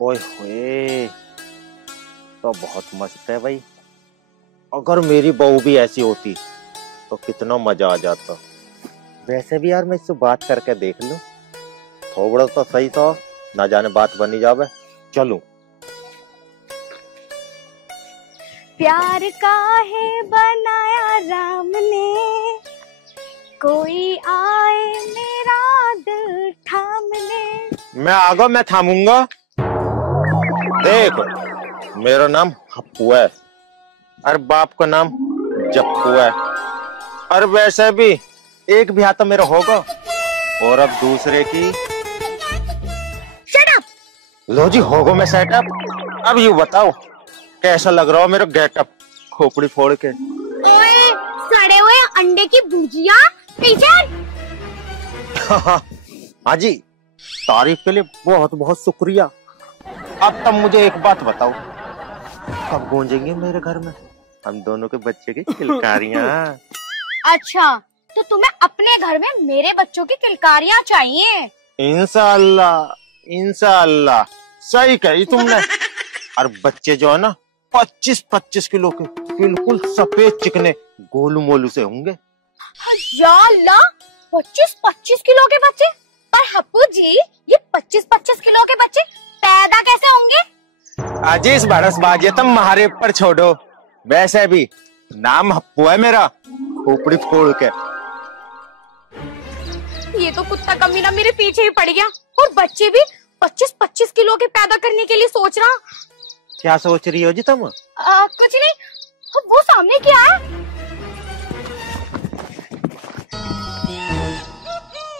ओए होए, तो बहुत मस्त है भाई। अगर मेरी बहू भी ऐसी होती तो कितना मजा आ जाता। वैसे भी यार मैं इससे बात करके देख लूं, थोड़ा तो सही तो ना जाने बात बनी जावे। चलूं। प्यार काहे बनाया राम ने, कोई आए मेरा दिल थाम ले। मैं आगा मैं थामूंगा। देख, मेरा नाम हप्पू है और बाप का नाम जप्पू है। और वैसे भी एक भी हाथ मेरा होगा और अब दूसरे की। Shut up. लो जी, होगा मैं सेटअप। अब यू बताओ कैसा लग रहा हो मेरा गेटअप, खोपड़ी फोड़ के। ओए सड़े हुए अंडे की भुजिया पीछे। हाँ जी, तारीफ के लिए बहुत बहुत शुक्रिया। अब तब मुझे एक बात बताओ, कब गूंजेंगे मेरे घर में हम दोनों के बच्चे की किलकारियां? अच्छा, तो तुम्हें अपने घर में मेरे बच्चों की किलकारियां चाहिए? इंशाअल्लाह इंशाअल्लाह, सही कही तुमने। और बच्चे जो है ना 25-25 किलो के, बिल्कुल सफेद चिकने गोलू मोलू से होंगे। या अल्लाह, 25-25 किलो के बच्चे? पर हप्पू जी, ये 25-25 किलो के बच्चे पैदा कैसे होंगे? अजीज बरस बाजे तुम हमारे ऊपर छोड़ो। वैसे भी नाम हप्पू है मेरा, खोपड़ी फोड़ के। ये तो कुत्ता कमीना मेरे पीछे ही पड़ गया, और बच्चे भी 25-25 किलो के पैदा करने के लिए सोच रहा। क्या सोच रही हो जी तुम? कुछ नहीं। वो सामने क्या है?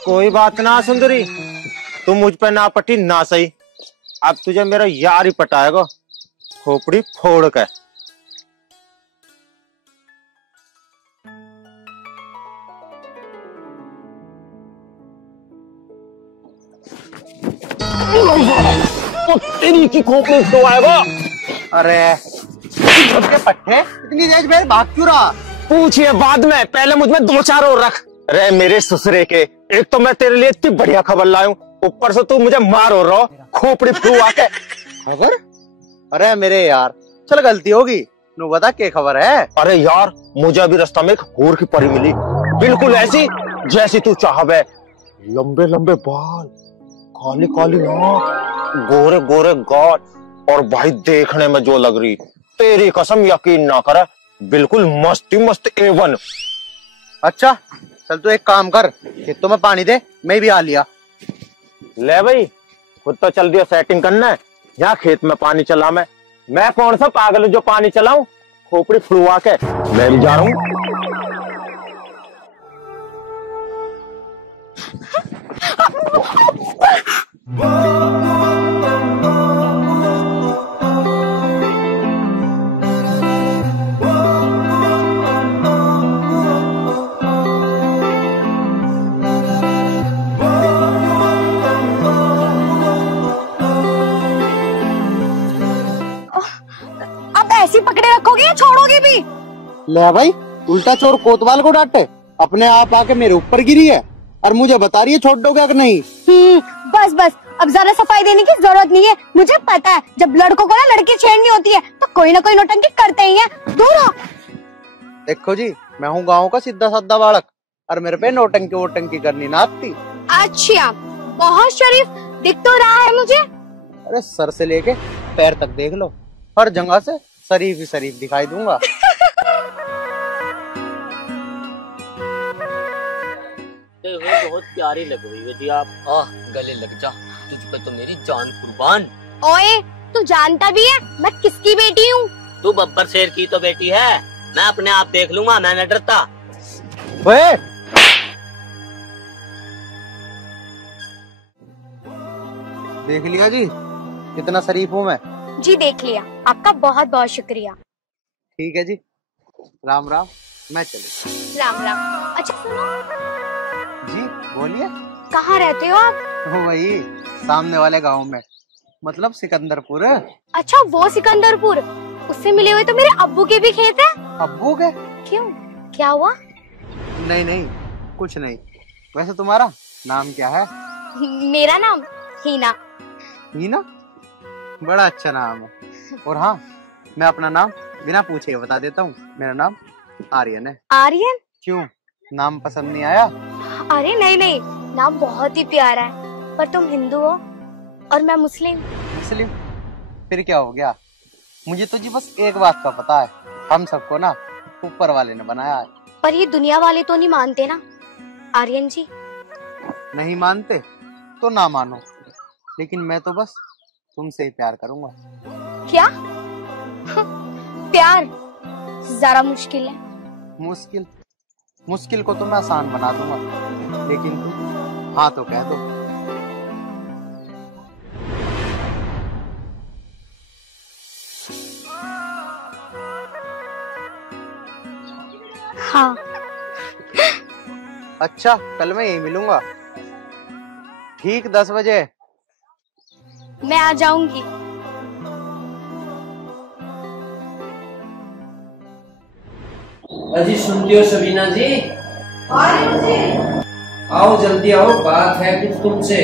कोई बात ना सुंदरी, तुम मुझ पे ना पटी ना सही, अब तुझे मेरा यार ही पटाएगा, खोपड़ी फोड़ के। तेरी की खोपड़ी तो आएगा। अरे पट्टे, इतनी तेज मेरे भाग क्यों रहा? पूछिए बाद में, पहले मुझ में 2-4 और रख। अरे मेरे ससुरे के, एक तो मैं तेरे लिए इतनी बढ़िया खबर लाऊं, ऊपर से तू मुझे मार हो रहा, खोपड़ी फुआ के। खबर? अरे मेरे यार, चल गलती होगी, तू बता क्या खबर है? अरे यार, मुझे अभी रास्ता में एक हूर की परी मिली, बिल्कुल ऐसी जैसी तू चाहवे। लंबे लंबे बाल, काली काली आंख, गोरे गोरे गाल, और भाई देखने में जो लग रही, तेरी कसम यकीन ना करे, बिल्कुल मस्ती मस्त A1। अच्छा चल तू एक काम कर, खेतों में पानी दे, मैं भी आ लिया। ले भाई, खुद तो चल दिया सेटिंग करना, यहाँ खेत में पानी चला। मैं कौन सा पागल हूँ जो पानी चलाऊं, खोपड़ी फुलवा के। मैं भी जा रहा हूँ। अब ऐसी पकड़े रखोगे या छोड़ोगे भी? ले भाई, उल्टा चोर कोतवाल को डांटे, अपने आप आके मेरे ऊपर गिरी है और मुझे बता रही है छोड़ दोगे अगर नहीं। बस बस, अब ज्यादा सफाई देने की जरूरत नहीं है। मुझे पता है जब लड़कों को ना लड़की छेड़नी होती है तो कोई ना कोई नौटंकी करते ही हैं। दूर हो। देखो जी, मैं हूँ गाँव का सीधा साधा बालक, और मेरे पे नौटंकी वोटंकी करनी ना आती। अच्छा, बहुत शरीफ दिख तो रहा है मुझे। अरे सर से लेके पैर तक देख लो, हर जगह से शरीफ ही शरीफ दिखाई दूंगा। बहुत प्यारी लग रही है जी आप। गले लग जा, तुझ पे तो मेरी जान कुर्बान। ओए, तू जानता भी है मैं किसकी बेटी हूँ? तू बब्बर शेर की तो बेटी है, मैं अपने आप देख लूंगा, मैं न डरता। देख लिया जी कितना शरीफ हूँ मैं। जी देख लिया, आपका बहुत बहुत शुक्रिया। ठीक है जी, राम राम, मैं चले। राम राम। अच्छा सुनो, जी बोलिए। कहाँ रहते हो आप? वही सामने वाले गांव में, मतलब सिकंदरपुर। अच्छा वो सिकंदरपुर, उससे मिले हुए तो मेरे अब्बू के भी खेत है। अब्बू के? क्यों, क्या हुआ? नहीं नहीं कुछ नहीं। वैसे तुम्हारा नाम क्या है? मेरा नाम हीना। हीना? बड़ा अच्छा नाम है। और हाँ, मैं अपना नाम बिना पूछे बता देता हूँ। मेरा नाम आर्यन है। आर्यन? क्यों, नाम पसंद नहीं आया? अरे नहीं नहीं, नाम बहुत ही प्यारा है, पर तुम हिंदू हो और मैं मुस्लिम। मुस्लिम? फिर क्या हो गया? मुझे तो जी बस एक बात का पता है, हम सबको ना ऊपर वाले ने बनाया है। पर ये दुनिया वाले तो नहीं मानते ना आर्यन जी। नहीं मानते तो ना मानो, लेकिन मैं तो बस तुमसे ही प्यार करूंगा। क्या? प्यार जरा मुश्किल है। मुश्किल? मुश्किल को तो मैं आसान बना दूंगा, लेकिन तुम हाँ तो कह दो। हाँ। अच्छा, कल मैं यही मिलूंगा, ठीक 10 बजे। मैं आ जाऊंगी। अजी सुनती हो सबीना जी? आओ जल्दी आओ, बात है कुछ तुमसे।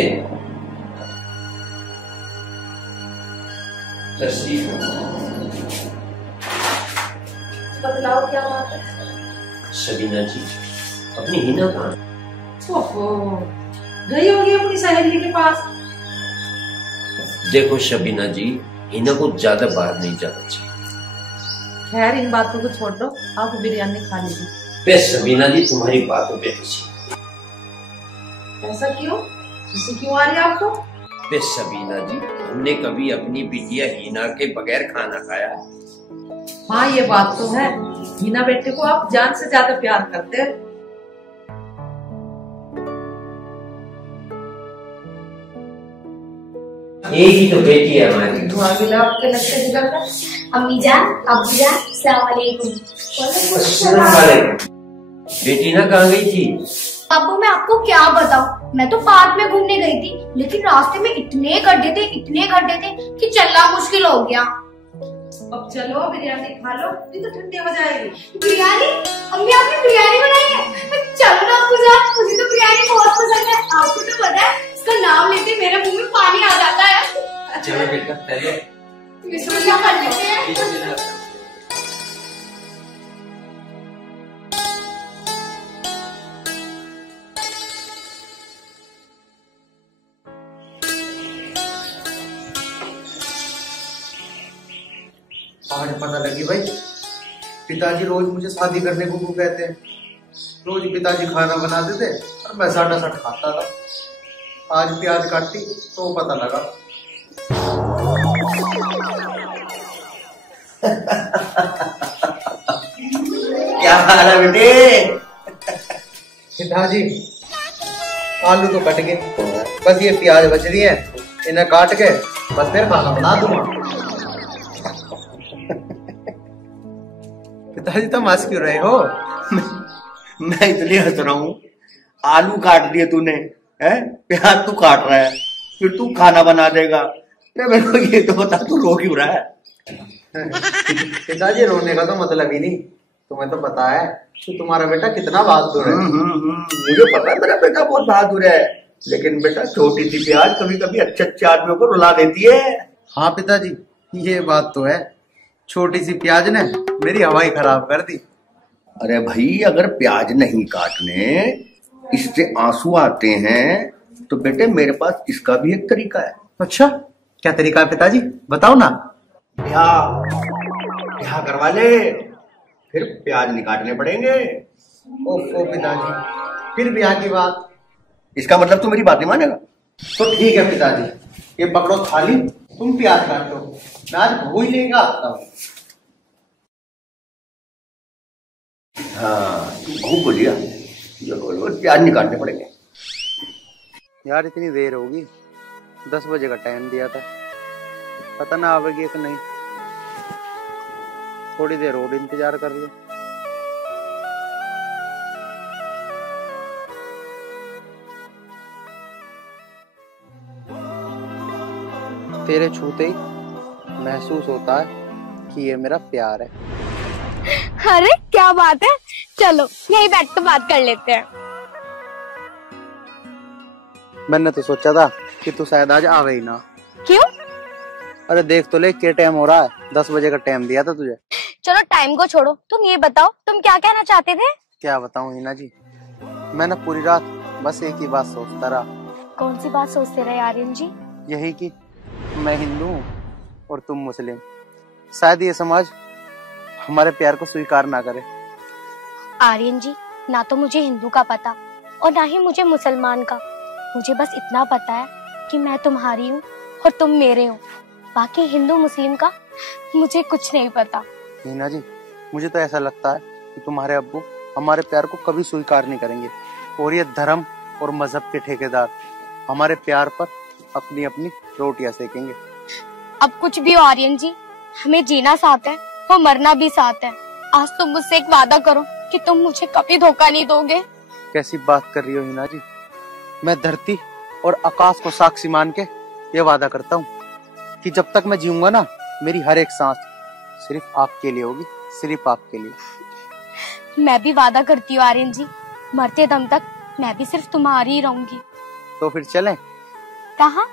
तशरीफ बतलाओ क्या बात है? सबीना जी, अपनी हिना कहाँ? गई होगी अपनी सहेली के पास। देखो शबीना जी, हिना को ज्यादा बाहर नहीं जाना चाहिए। खैर इन बातों को छोड़ दो, आप बिरयानी खा लीजिए। बे सबीना जी, तुम्हारी बातों पे हंसी। ऐसा क्यों? हंसी क्यों आ रही है आपको? बे सबीना जी, हमने कभी अपनी बिटिया हिना के बगैर खाना खाया? हाँ ये बात तो है, हिना बेटे को आप जान से ज्यादा प्यार करते हैं। एक ही तो बेटी है हमारी। आपके लगते जिगर अम्मी जान, अब्बू जान, अस्सलाम वालेकुम। अस्सलाम वालेकुम। बेटी ना कहाँ गई थी? अब्बू मैं आपको क्या बताऊं, मैं तो पार्क में घूमने गई थी, लेकिन रास्ते में इतने गड्ढे थे कि चलना मुश्किल हो गया। अब चलो बिरयानी खा लो, नहीं तो ठंडी हो जाएगी। बिरयानी? अम्मी आपने बिरयानी बनाई है? चलो ना अब्बू जान, मुझे तो बिरयानी बहुत पसंद है। आपको तो पता है, इसका नाम लेते मेरे मुंह में पानी आ जाता है। चलो बेटा पहले बिस्मिल्लाह कर लेते हैं। आज पता लगी भाई, पिताजी रोज मुझे शादी करने को कहते हैं। रोज पिताजी खाना बनाते थे और मैं साटा साट खाता था। आज प्याज काटी तो पता लगा। क्या हाल है बेटे? पिताजी आलू तो कट गए, बस ये प्याज बच रही है, इन्हें काट के बस फिर खाना बना दूंगा। पिताजी तुम हंस क्यों रहे हो? मैं इसलिए हंस रहा हूँ, आलू काट दिए तूने, है प्याज तू काट रहा है, फिर तू खाना बना देगा। मेरे को ये तो बता, तू रो क्यों रहा है? पिताजी रोने का तो मतलब ही नहीं, तुम्हें तो पता है कि तुम्हारा बेटा कितना बहादुर है। मुझे पता है मेरा बेटा बहुत बहादुर है, लेकिन बेटा छोटी सी प्याज कभी कभी अच्छे अच्छे आदमियों को रुला देती है। हाँ पिताजी, ये बात तो है, छोटी सी प्याज ने मेरी हवाई खराब कर दी। अरे भाई, अगर प्याज नहीं काटने इससे आंसू आते हैं तो बेटे मेरे पास इसका भी एक तरीका है। अच्छा, क्या तरीका है पिताजी, बताओ ना। ब्याह करवा ले, फिर प्याज नहीं काटने पड़ेंगे। ओफो पिताजी, फिर ब्याह की बात? इसका मतलब तू मेरी बात नहीं मानेगा? तो ठीक है पिताजी, ये पकड़ो थाली, तुम प्याज काटो, मैं आज भूल लेगा आता हूँ। हाँ, भूख को लिया, प्याज नहीं काटने पड़ेंगे। यार इतनी देर होगी, 10 बजे का टाइम दिया था, पता ना आवेगी कि नहीं। थोड़ी देर और इंतजार कर लो। तेरे छूते ही महसूस होता है कि ये मेरा प्यार है। अरे क्या बात है, चलो यही बैठ कर बात कर लेते हैं। मैंने तो सोचा था कि तू शायद आज आवे ही ना। क्यों? अरे देख तो ले क्या टाइम हो रहा है, 10 बजे का टाइम दिया था तुझे। चलो टाइम को छोड़ो, तुम ये बताओ तुम क्या कहना चाहते थे? क्या बताऊं हिना जी, मैं ना पूरी रात बस एक ही बात सोचता रहा। कौन सी बात सोचते रहे आर्यन जी? यही कि मैं हिंदू हूँ और तुम मुस्लिम। शायद ये समाज हमारे प्यार को स्वीकार ना करे। आर्यन जी, ना तो मुझे हिंदू का पता और ना ही मुझे मुसलमान का। मुझे बस इतना पता है कि मैं तुम्हारी हूँ और तुम मेरे हो। बाकी हिंदू मुस्लिम का मुझे कुछ नहीं पता। हीना जी, मुझे तो ऐसा लगता है कि तुम्हारे अब्बू हमारे प्यार को कभी स्वीकार नहीं करेंगे और ये धर्म और मजहब के ठेकेदार हमारे प्यार पर अपनी अपनी रोटियां सेकेंगे। अब कुछ भी हो आर्यन जी, हमें जीना साथ है और मरना भी साथ है। आज तुम मुझसे एक वादा करो कि तुम मुझे कभी धोखा नहीं दोगे। कैसी बात कर रही हो हिना जी, मैं धरती और आकाश को साक्षी मान के ये वादा करता हूँ कि जब तक मैं जीऊंगा ना, मेरी हर एक सांस सिर्फ आपके लिए होगी, सिर्फ आपके लिए। मैं भी वादा करती हूँ आर्यन जी, मरते दम तक मैं भी सिर्फ तुम्हारी ही रहूंगी। तो फिर चलें? कहाँ?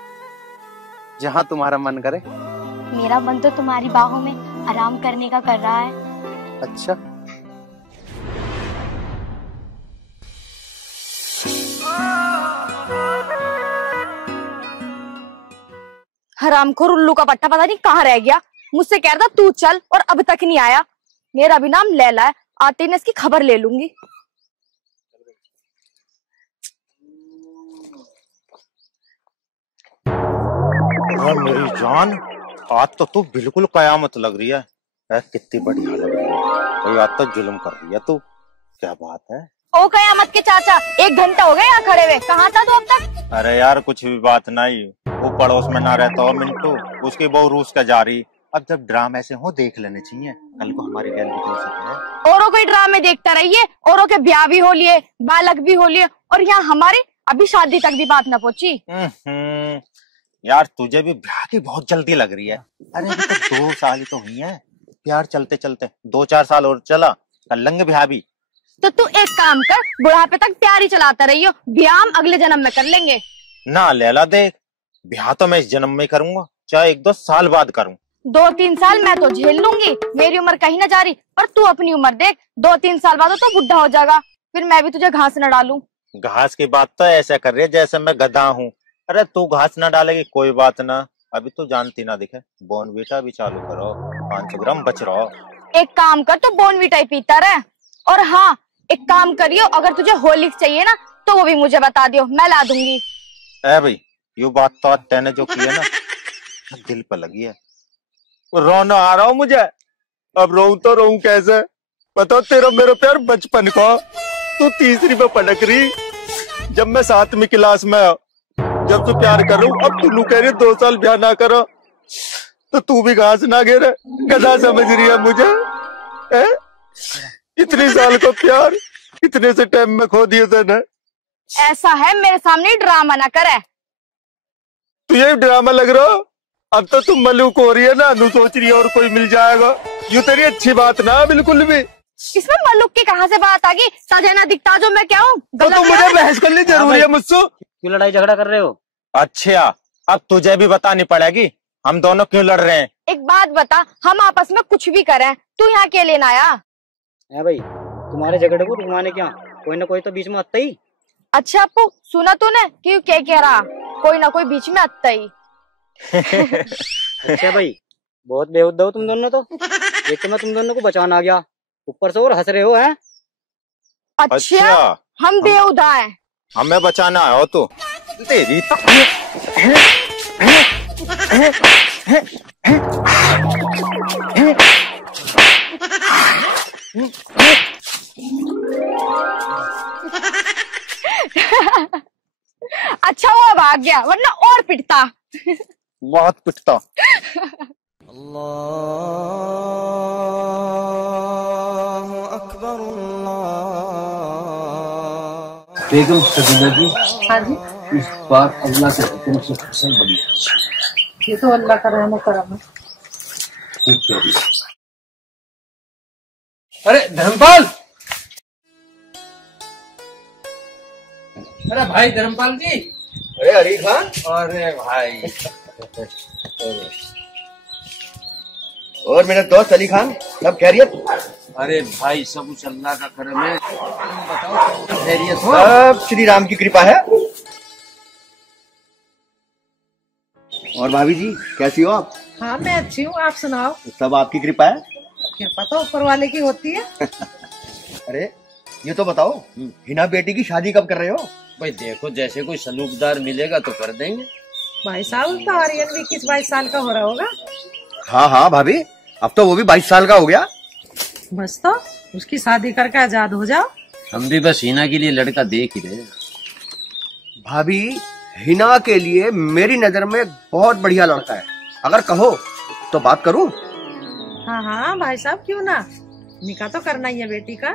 जहाँ तुम्हारा मन करे। मेरा मन तो तुम्हारी बाहों में आराम करने का कर रहा है। अच्छा, हरामखोर उल्लू का पट्टा पता नहीं कहाँ रह गया। मुझसे कह रहा था तू चल और अब तक नहीं आया। मेरा भी नाम लैला है, आते ही इसकी खबर ले लूंगी। और मेरी जान, आज तो तू बिल्कुल कयामत लग रही है। कितनी बढ़िया लग रही है भाई, आज तो जुल्म कर रही है तू। क्या बात है? ओ कयामत के चाचा, 1 घंटा हो गया यहाँ खड़े हुए, कहाँ था तू अब तक? अरे यार कुछ भी बात नहीं, वो पड़ोस में ना रहता हो मिंटू, उसकी बहू रूस का जा रही। अब जब ड्रामे ऐसे हो देख लेने चाहिए, कल को हमारी गैल भी हो सके। औरों कोई ड्रामे देखता रहिए, औरों के ब्याह भी हो लिए, बालक भी हो लिए, और यहाँ हमारी अभी शादी तक भी बात न पहुंची। यार तुझे भी ब्याह की बहुत जल्दी लग रही है। अरे अभी तो 2 साल ही तो हुई है, प्यार चलते चलते 2-4 साल और चला, कर लेंगे ब्याह भी। तो तू एक काम कर, बुढ़ापे तक प्यार ही चलाता रहियो, ब्याह हम अगले जन्म में कर लेंगे। ना लैला देख, ब्याह तो मैं इस जन्म में करूंगा, चाहे 1-2 साल बाद करूं। 2-3 साल मैं तो झेल लूंगी, मेरी उम्र कहीं न जा रही, पर तू अपनी उम्र देख, 2-3 साल बाद तो बुढ़ा हो जाएगा, फिर मैं भी तुझे घास न डालूं। घास की बात तो ऐसे कर रही है जैसे मैं गधा हूँ। अरे तू घास ना डालेगी कोई बात ना, अभी तो जानती ना दिखे, बॉर्नवीटा भी चालू करो, 500 ग्राम बच रहो। एक काम कर, तो बॉर्नवीटा ही पीता रहे। और हाँ, एक काम करियो, अगर तुझे हॉर्लिक्स चाहिए ना तो वो भी मुझे बता दियो, मैं ला दूंगी। ए भाई, ये बात तो तैने जो की है ना, दिल पर लगी है। रोना आ रहा हूँ मुझे, अब रोऊं तो रोऊं कैसे? बताओ, तेरा मेरा प्यार बचपन का, तू तीसरी में पटक रही, जब मैं 7वीं क्लास में जब तू प्यार कर रहा हूँ, अब तू कह रही 2 साल ब्याह ना करो, तो तू भी घास ना घेरे, गधा समझ रही है मुझे? इतने साल को प्यार इतने से टाइम में खो दिए थे। ऐसा है, मेरे सामने ड्रामा ना करे। तू ये ड्रामा लग रहा हो? अब तो तुम मलूक हो रही है ना, तू सोच रही है और कोई मिल जाएगा, यू तेरी अच्छी बात ना बिल्कुल भी। इसमें मलुक की कहाँ से बात आ गई? सजे ना दिखता जो मैं क्या हूँ? तो मुझे बहस करनी जरूरी है मुझसे? क्यों लड़ाई झगड़ा कर रहे हो? अच्छा, अब तुझे भी बतानी पड़ेगी हम दोनों क्यों लड़ रहे हैं। एक बात बता, हम आपस में कुछ भी करें, तू यहाँ क्या लेना आया? है भाई, तुम्हारे झगड़े को रुकवाने क्या, कोई ना कोई तो बीच में आता ही। अच्छा अप्पू, सुना तूने कि क्या कह रहा? कोई ना कोई बीच में आता ही। अच्छा भाई, बहुत बेहुदा हो तुम दोनों तो। एक तो मैं तुम दोनों को बचाना आ गया, ऊपर से और हंस रहे हो हैं? अच्छा, हम बेहुदा हैं? हमें बचाना आयो तो तेरी तो... अच्छा वो भाग गया, वरना और पिटता। बहुत पिटता। अल्लाह अकबर बेगम सदीना जी, हाँ जी, इस बार अल्लाह के हुक्म से फसल बढ़िया। ये तो अल्लाह का रहम करम है। अरे धर्मपाल, अरे भाई धर्मपाल जी। अरे हरी खान, अरे भाई, और मेरे दोस्त अली खान, सब खैरियत? अरे भाई सब कुछ अल्लाह का करम है। तुम बताओ खैरियत हो? सब श्री राम की कृपा है। और भाभी जी कैसी हो आप? हाँ मैं अच्छी हूँ, आप सुनाओ। सब आपकी कृपा है। कृपा तो ऊपर वाले की होती है। अरे ये तो बताओ, हिना बेटी की शादी कब कर रहे हो? भाई देखो जैसे कोई सलूकदार मिलेगा तो कर देंगे। भाई साहब तो आर्यन भी 21-22 साल का हो रहा होगा। हाँ हाँ भाभी, अब तो वो भी 22 साल का हो गया। बस तो उसकी शादी करके आजाद हो जाओ। हम भी बस हिना के लिए लड़का देख ही रहे हैं। भाभी हिना के लिए मेरी नजर में बहुत बढ़िया लड़का है, अगर कहो तो बात करूं? हाँ हाँ भाई साहब क्यों ना, निकाह तो करना ही है बेटी का।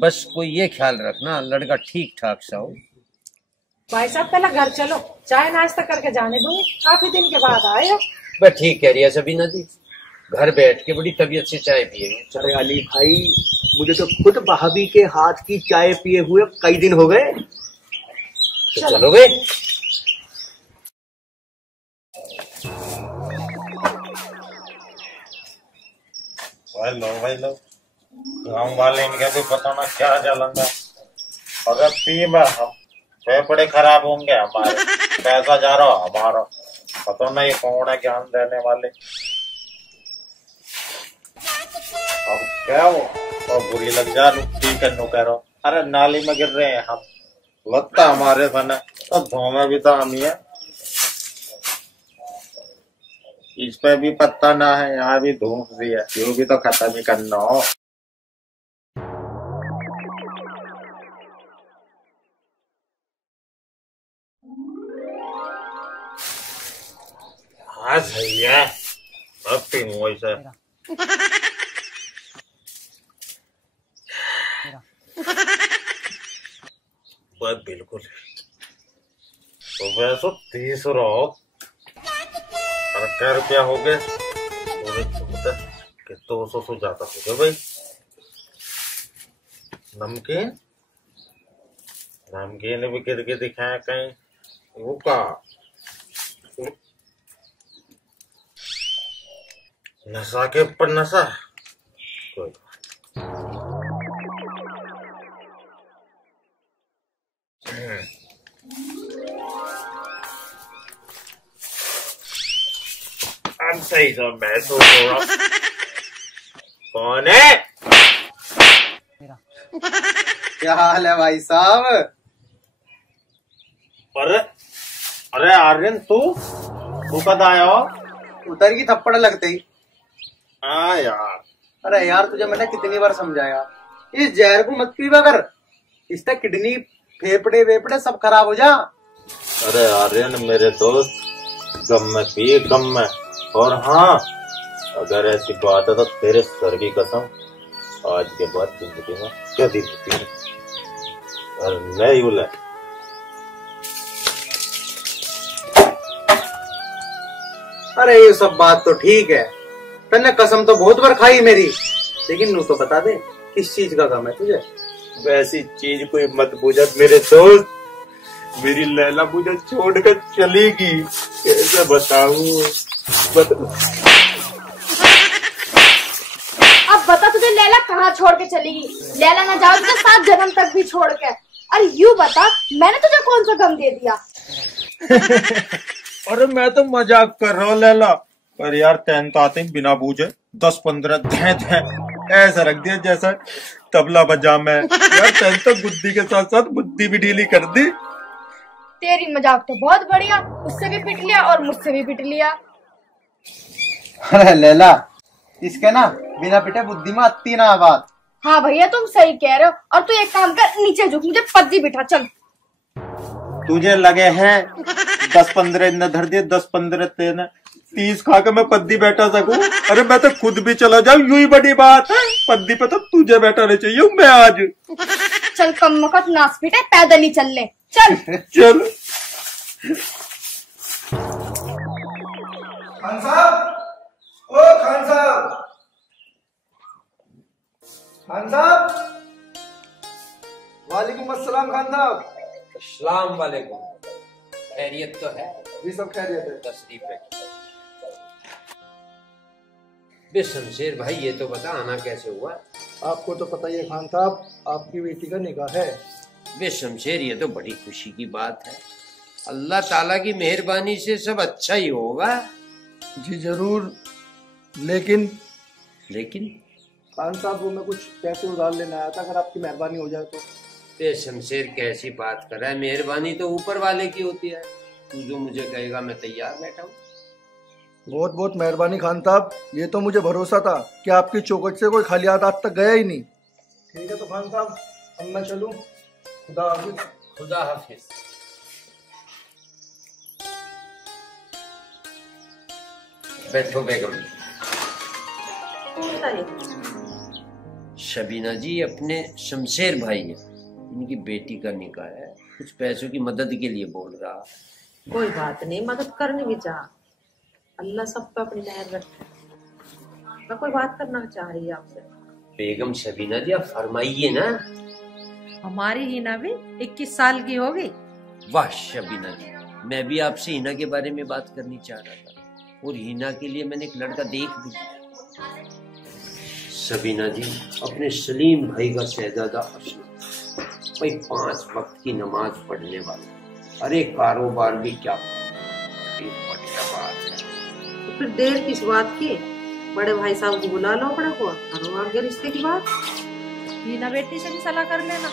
बस कोई ये ख्याल रखना लड़का ठीक ठाक सा हो। भाई साहब पहले घर चलो, चाय नाश्ता करके जाने दूंगी, काफी दिन के बाद आए हो। बस ठीक कह रही है सबीना जी, घर बैठ के बड़ी तबीयत से चाय पिएंगे। अरे अली भाई, मुझे तो खुद भाभी के हाथ की चाय पिए हुए कई दिन हो गए। तो चलोगे? भाई लो गाँव वाले इनके भी पता ना क्या चलेंगे। अगर पी में हम फेफड़े खराब होंगे हमारे, पैसा जा रहा हमारा, पता नहीं कौन है ज्ञान देने वाले। अब क्या हो और बुरी लग जा ठीक है नो कह रहा। अरे नाली में गिर रहे हैं हम, लगता हमारे सन है तो धोमे भी तो हम ही है। इस पे भी पत्ता ना है, यहाँ भी धूप भी है, ये भी तो खत्म ही करना हो। हाँ सही है, अब पीऊँ वैसे। बस बिल्कुल तो वैसे 30 रहो। अरे क्या रुपया हो गए कि 200 से ज्यादा हो गए भाई। नमकीन नमकीन भी गिर के दिखाया कहीं, वो का नशा के ऊपर नशा। कोई सही तो मैं तो कौन है? क्या हाल है भाई साहब? अरे अरे आर्यन तू कद आया हो? उतर की थप्पड़ लगते ही। हाँ यार, अरे यार तुझे मैंने कितनी बार समझाया, इस जहर को मत पीवा कर, इससे किडनी फेफड़े वेफड़े सब खराब हो जा। अरे आर्यन मेरे दोस्त, गम में पी गम में। और हाँ, अगर ऐसी बात है तो तेरे सर की कसम, आज के बाद जिंदगी में कभी नहीं पीनी। और नहीं बोला अरे ये सब बात तो ठीक है, तन्ने कसम तो बहुत बार खाई मेरी, लेकिन नू तो बता दे किस चीज का गम है तुझे? वैसी चीज कोई मत बुझत मेरे दोस्त, मेरी लैला मुझे छोड़कर चलेगी, कैसे बताऊं? अब बता तुझे लैला कहाँ छोड़ के चलेगी? लैला ना जाओ तुझे 7 जन्म तक भी छोड़ के। अरे यूं बता, मैंने तुझे कौन सा गम दे दिया? अरे मैं तो मजाक कर रहा हूँ लैला, पर यार तैन तो आते ही बिना बूझे 10-15 थे ऐसा रख दिया जैसा तबला बजा मैं। यार तैन तो बुद्धि के साथ साथ बुद्धि भी ढीली कर दी। तेरी मजाक तो बहुत बढ़िया, उससे भी पिट लिया और मुझसे भी पिट लिया। अरे लैला, इसके ना बिना पिटे बुद्धि में आती ना बात। हाँ भैया तुम सही कह रहे हो, और तू एक काम कर, नीचे झुक, मुझे पद्दी बिठा चल। तुझे लगे हैं 10-15 इतना धर दिए, 10-15 तेने 30 खा के मैं पद्दी बैठा सकूं? अरे मैं तो खुद भी चला जाऊं, यूं ही बड़ी बात है। पद्दी पे तो तुझे बैठाने चाहिए मैं आज। चल कम वक्त नाच पीटे, पैदल ही चल ले, चल। चल खान साहब, ओ खान साहब, खान साहब, वालेकुम अस्सलाम खान साहब। अस्सलाम वालेकुम। खैरियत तो है? जी सब खैरियत है। तशरीफ रखिए। बे शमशेर भाई ये तो बता आना कैसे हुआ? आपको तो पता ही है खान साहब, आपकी बेटी का निकाह है। बे शमशेर ये तो बड़ी खुशी की बात है। अल्लाह ताला की मेहरबानी से सब अच्छा ही होगा। जी जरूर, लेकिन खान साहब वो मैं कुछ पैसे उधार लेने आया था, अगर आपकी मेहरबानी हो जाए तो। बे शमशेर कैसी बात कर रहा है, मेहरबानी तो ऊपर वाले की होती है। तू जो मुझे कहेगा मैं तैयार बैठा हूँ। बहुत बहुत मेहरबानी खान साहब, ये तो मुझे भरोसा था कि आपकी चौखट से कोई खाली हाथ आज तक गया ही नहीं। ठीक है तो खान साहब अब मैं चलूं, खुदा हाफिज। खुदा हाफिज। बैठो बेगम। शबीना जी अपने शमशेर भाई है, इनकी बेटी का निकाह है, कुछ पैसों की मदद के लिए बोल रहा। कोई बात नहीं, मदद करनी भी चाह, अल्लाह सब पे अपनी मेहर रखे। मैं कोई बात करना चाह रही है आपसे। बेगम शबीना जी आप फरमाइए ना। हमारी हिना भी 21 साल की हो गई। वाह शबीना जी, मैं भी आपसे हिना के बारे में बात करनी चाह रहा था, और हिना के लिए मैंने एक लड़का देख भी लिया। शबीना जी अपने सलीम भाई का शहजादा असलम, भाई 5 वक्त की नमाज पढ़ने वाला, अरे कारोबार भी क्या बढ़िया बात है। तो फिर देर किस बात की, बड़े भाई साहब को बुला लो अपने को, करो आगे रिश्ते की बात। हिना बेटी से भी सलाह कर लेना।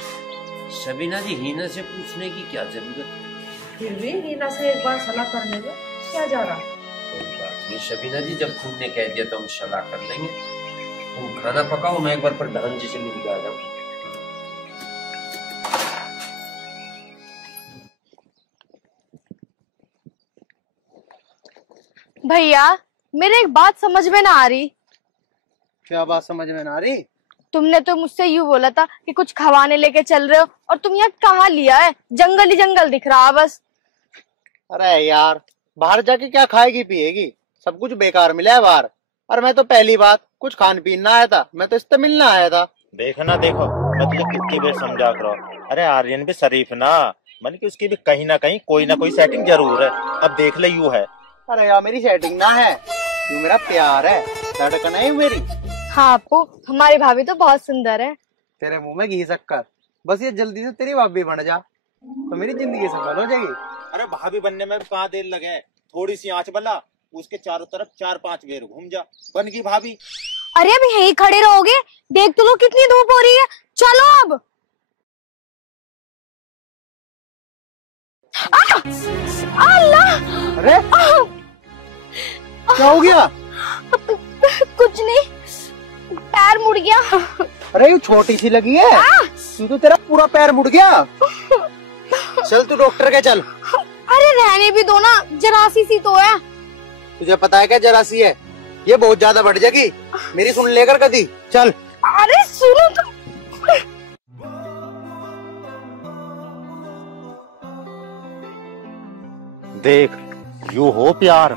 शबीना जी हिना से पूछने की क्या जरूरत है? फिर भी हिना से एक बार सलाह करने में क्या जा रहा। कोई बात नहीं शबीना जी, जब तुमने कह दिया तो हम सलाह कर लेंगे। तुम खाना पकाओ, मैं एक बार प्रधान जी से मिल के आ जाऊँ। भैया मेरे एक बात समझ में ना आ रही। क्या बात समझ में ना आ रही? तुमने तो मुझसे यूं बोला था कि कुछ खवाने लेके चल रहे हो, और तुम यहाँ कहाँ लिया है? जंगल ही जंगल दिख रहा बस। अरे यार बाहर जाके क्या खाएगी पिएगी, सब कुछ बेकार मिला है बाहर। और मैं तो पहली बात कुछ खान पीन ना आया था, मैं तो इससे मिलना आया था। देखो ना देखो, मैं तुझे कितनी बार समझा कर रहा हूं। अरे आर्यन भी शरीफ ना, मन की उसकी भी कहीं ना कहीं कोई ना कोई सेटिंग जरूर है। अब देख ले यू है। अरे यार मेरी सेटिंग ना है, तू मेरा प्यार है, धड़कन है मेरी। हाँ अपू, हमारी भाभी तो बहुत सुंदर है। तेरे मुंह में घी शक्कर, बस ये जल्दी से तेरी भाभी बन जा तो मेरी जिंदगी सफल हो जाएगी। अरे भाभी बनने में कहाँ देर लगे, थोड़ी सी आंच बला, उसके चारों तरफ 4-5 घेर घूम जा, बन गई भाभी। अरे अब यहीं खड़े रहोगे? देख तो लो कितनी धूप हो रही है, चलो अब। अल्लाह! अरे क्या हो गया? कुछ नहीं, पैर मुड़ गया। अरे ये छोटी सी लगी है, तू तो तेरा पूरा पैर मुड़ गया। चल तू डॉक्टर के चल। अरे रहने भी दो ना, जरासी सी तो है। तुझे पता है क्या जरासी है? ये बहुत ज्यादा बढ़ जाएगी, मेरी सुन लेकर कदी। चल। अरे सुनो तो। देख यू हो प्यार।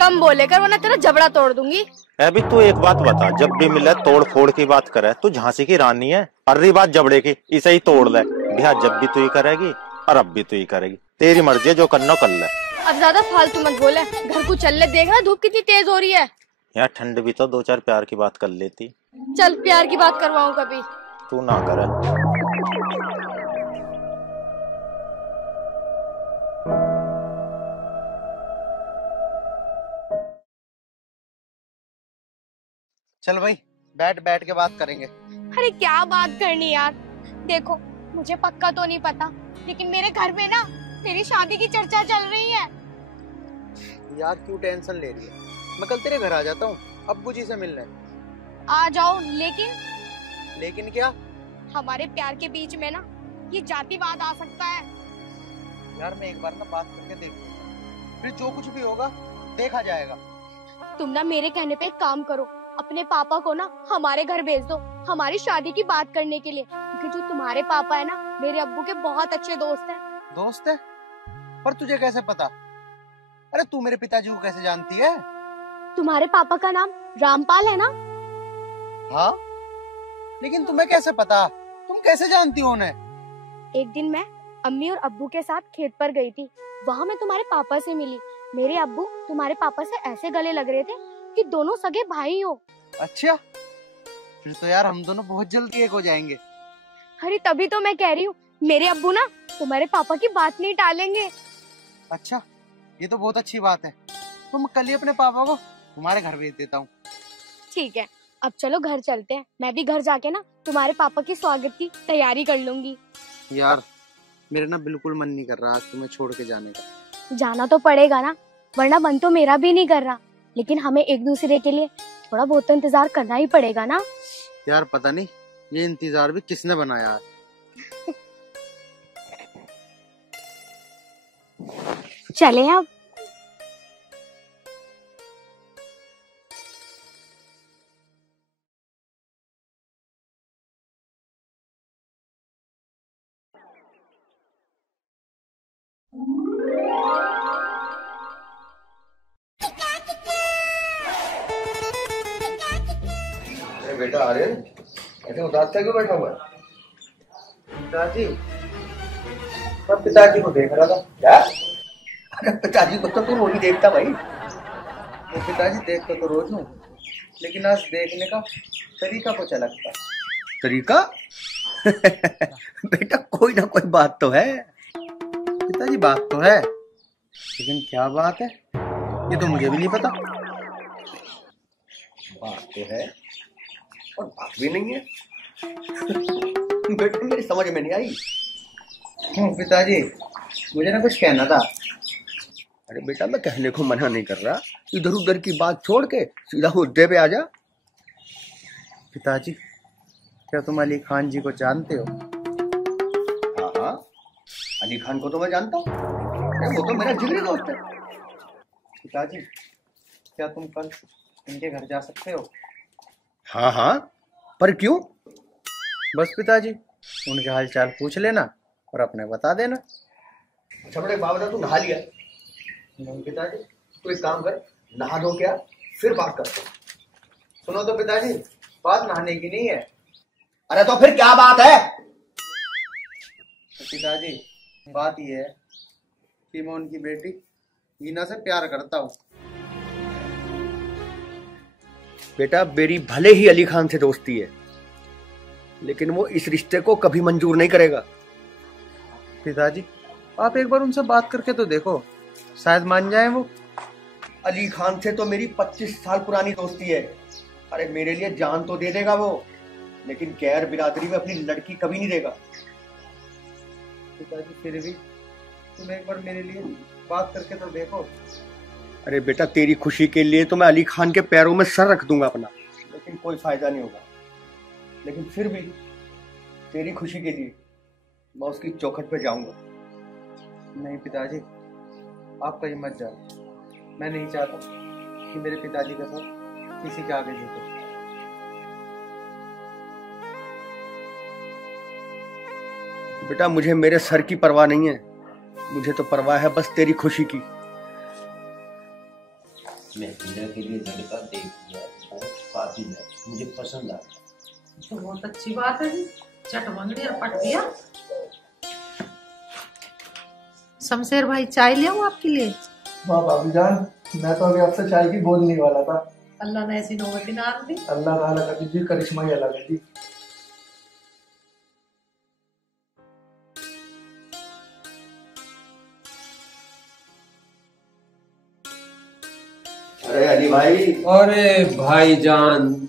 कम बोले कर वरना तेरा जबड़ा तोड़ दूंगी। अभी तू एक बात बता, जब भी मिले तोड़ फोड़ की बात करे, तू झांसी की रानी है, अर्री बात जबड़े की, इसे ही तोड़ ले। ब्याह जब भी तू ही करेगी और अब भी तू ही करेगी, तेरी मर्जी है, जो करना कर ले। अब ज्यादा फालतू मत बोले, घर को चल ले, देख रहा धूप कितनी तेज हो रही है। यहाँ ठंड भी तो 2-4 प्यार की बात कर लेती। चल प्यार की बात करवाऊं कभी। तू ना करे। चल भाई बैठ बैठ के बात करेंगे। अरे क्या बात करनी यार, देखो मुझे पक्का तो नहीं पता, लेकिन मेरे घर में ना मेरी शादी की चर्चा चल रही है। यार क्यों टेंशन ले रही है, मैं कल तेरे घर आ जाता हूँ अब्बू जी से मिलने। आ जाओ, लेकिन क्या? हमारे प्यार के बीच में ना ये जातिवाद आ सकता है। यार मैं एक बार ना बात करके देखूंगा, फिर जो कुछ भी होगा देखा जाएगा। तुम ना मेरे कहने पे एक काम करो, अपने पापा को ना हमारे घर भेज दो हमारी शादी की बात करने के लिए, क्योंकि जो तुम्हारे पापा है ना मेरे अब्बू के बहुत अच्छे दोस्त हैं। दोस्त है? पर तुझे कैसे पता? अरे तू मेरे पिताजी को कैसे जानती है? तुम्हारे पापा का नाम रामपाल है ना? हाँ, लेकिन तुम्हें कैसे पता? तुम कैसे जानती हो उन्हें? एक दिन मैं अम्मी और अब्बू के साथ खेत पर गई थी, वहाँ मैं तुम्हारे पापा से मिली। मेरे अब्बू तुम्हारे पापा से ऐसे गले लग रहे थे कि दोनों सगे भाई हो। अच्छा, फिर तो यार हम दोनों बहुत जल्दी एक हो जाएंगे। अरे तभी तो मैं कह रही हूँ, मेरे अब्बू ना तुम्हारे पापा की बात नहीं टालेंगे। अच्छा, ये तो बहुत अच्छी बात है। तो मैं कल ही अपने पापा को तुम्हारे घर भेज देता हूँ। ठीक है, अब चलो घर चलते हैं। मैं भी घर जाके ना तुम्हारे पापा की स्वागत की तैयारी कर लूंगी। यार मेरा ना बिल्कुल मन नहीं कर रहा आज तुम्हें छोड़ के जाने का। जाना तो पड़ेगा ना, वरना मन तो मेरा भी नहीं कर रहा। लेकिन हमें एक दूसरे के लिए थोड़ा बहुत तो इंतजार करना ही पड़ेगा ना। यार पता नहीं ये इंतजार भी किसने बनाया है। चले अब। बेटा आर्यन, ऐसे उदास था क्यों बैठा हुआ है? पिताजी, मैं पिताजी को देख रहा था। क्या? अरे पिताजी को तो तू रोज ही देखता भाई। तो पिताजी देखता तो रोज हूँ, लेकिन आज देखने का तरीका कुछ अलग था। तरीका? बेटा कोई ना कोई बात तो है। पिताजी बात तो है, लेकिन क्या बात है ये तो मुझे भी नहीं पता। बात तो है और बात भी नहीं है। बेटा मेरी समझ में नहीं आई। पिताजी, मुझे ना कुछ कहना था। अरे बेटा मैं कहने को मना नहीं कर रहा, इधर उधर की बात छोड़ के सीधा मुद्दे पे आ जा। पिताजी, क्या तुम अली खान जी को जानते हो? हाँ हाँ, अली खान को तो मैं जानता हूँ। वो तो मेरा जिगरी दोस्त है। पिताजी, क्या तुम कल इनके घर जा सकते हो? हाँ हाँ, पर क्यों? बस पिताजी, उनके हाल चाल पूछ लेना और अपने बता देना। अच्छा बड़े बाबा, तू नहा लिया? नहीं पिताजी। तो एक काम कर, नहा धो क्या फिर बात करते। सुनो तो पिताजी, बात नहाने की नहीं है। अरे तो फिर क्या बात है? तो पिताजी, बात ये है कि मैं उनकी बेटी हीना से प्यार करता हूँ। बेटा मेरी भले ही अली खान से दोस्ती है, लेकिन वो इस रिश्ते को कभी मंजूर नहीं करेगा। पिताजी, आप एक बार उनसे बात करके तो देखो, शायद मान जाए वो। अली खान से तो मेरी 25 साल पुरानी दोस्ती है। अरे मेरे लिए जान तो दे देगा वो, लेकिन गैर बिरादरी में अपनी लड़की कभी नहीं देगा। पिताजी फिर भी तुम एक बार मेरे लिए बात करके तो देखो। अरे बेटा तेरी खुशी के लिए तो मैं अली खान के पैरों में सर रख दूंगा अपना, लेकिन कोई फायदा नहीं होगा। लेकिन फिर भी तेरी खुशी के लिए मैं उसकी चौखट पे जाऊंगा। नहीं पिताजी, आप कहीं मत जाओ। मैं नहीं चाहता कि मेरे पिताजी का साथ किसी के आगे झुके। बेटा मुझे मेरे सर की परवाह नहीं है, मुझे तो परवाह है बस तेरी खुशी की। मैं हीना के लिए लड़का देख लिया, बहुत काबिल है, मुझे पसंद आया। तो बहुत अच्छी बात है जी, चट मंगड़ी और पट गया। शमशेर भाई, चाय ले आऊं आपके लिए? वाह भाभी जान, मैं तो अभी आपसे चाय की बोलने वाला था। अल्लाह ने ऐसी नौबत ना दी। अल्लाह ताला का जी करिश्मा ही अलग है जी। अरे अली भाई, अरे भाईजान,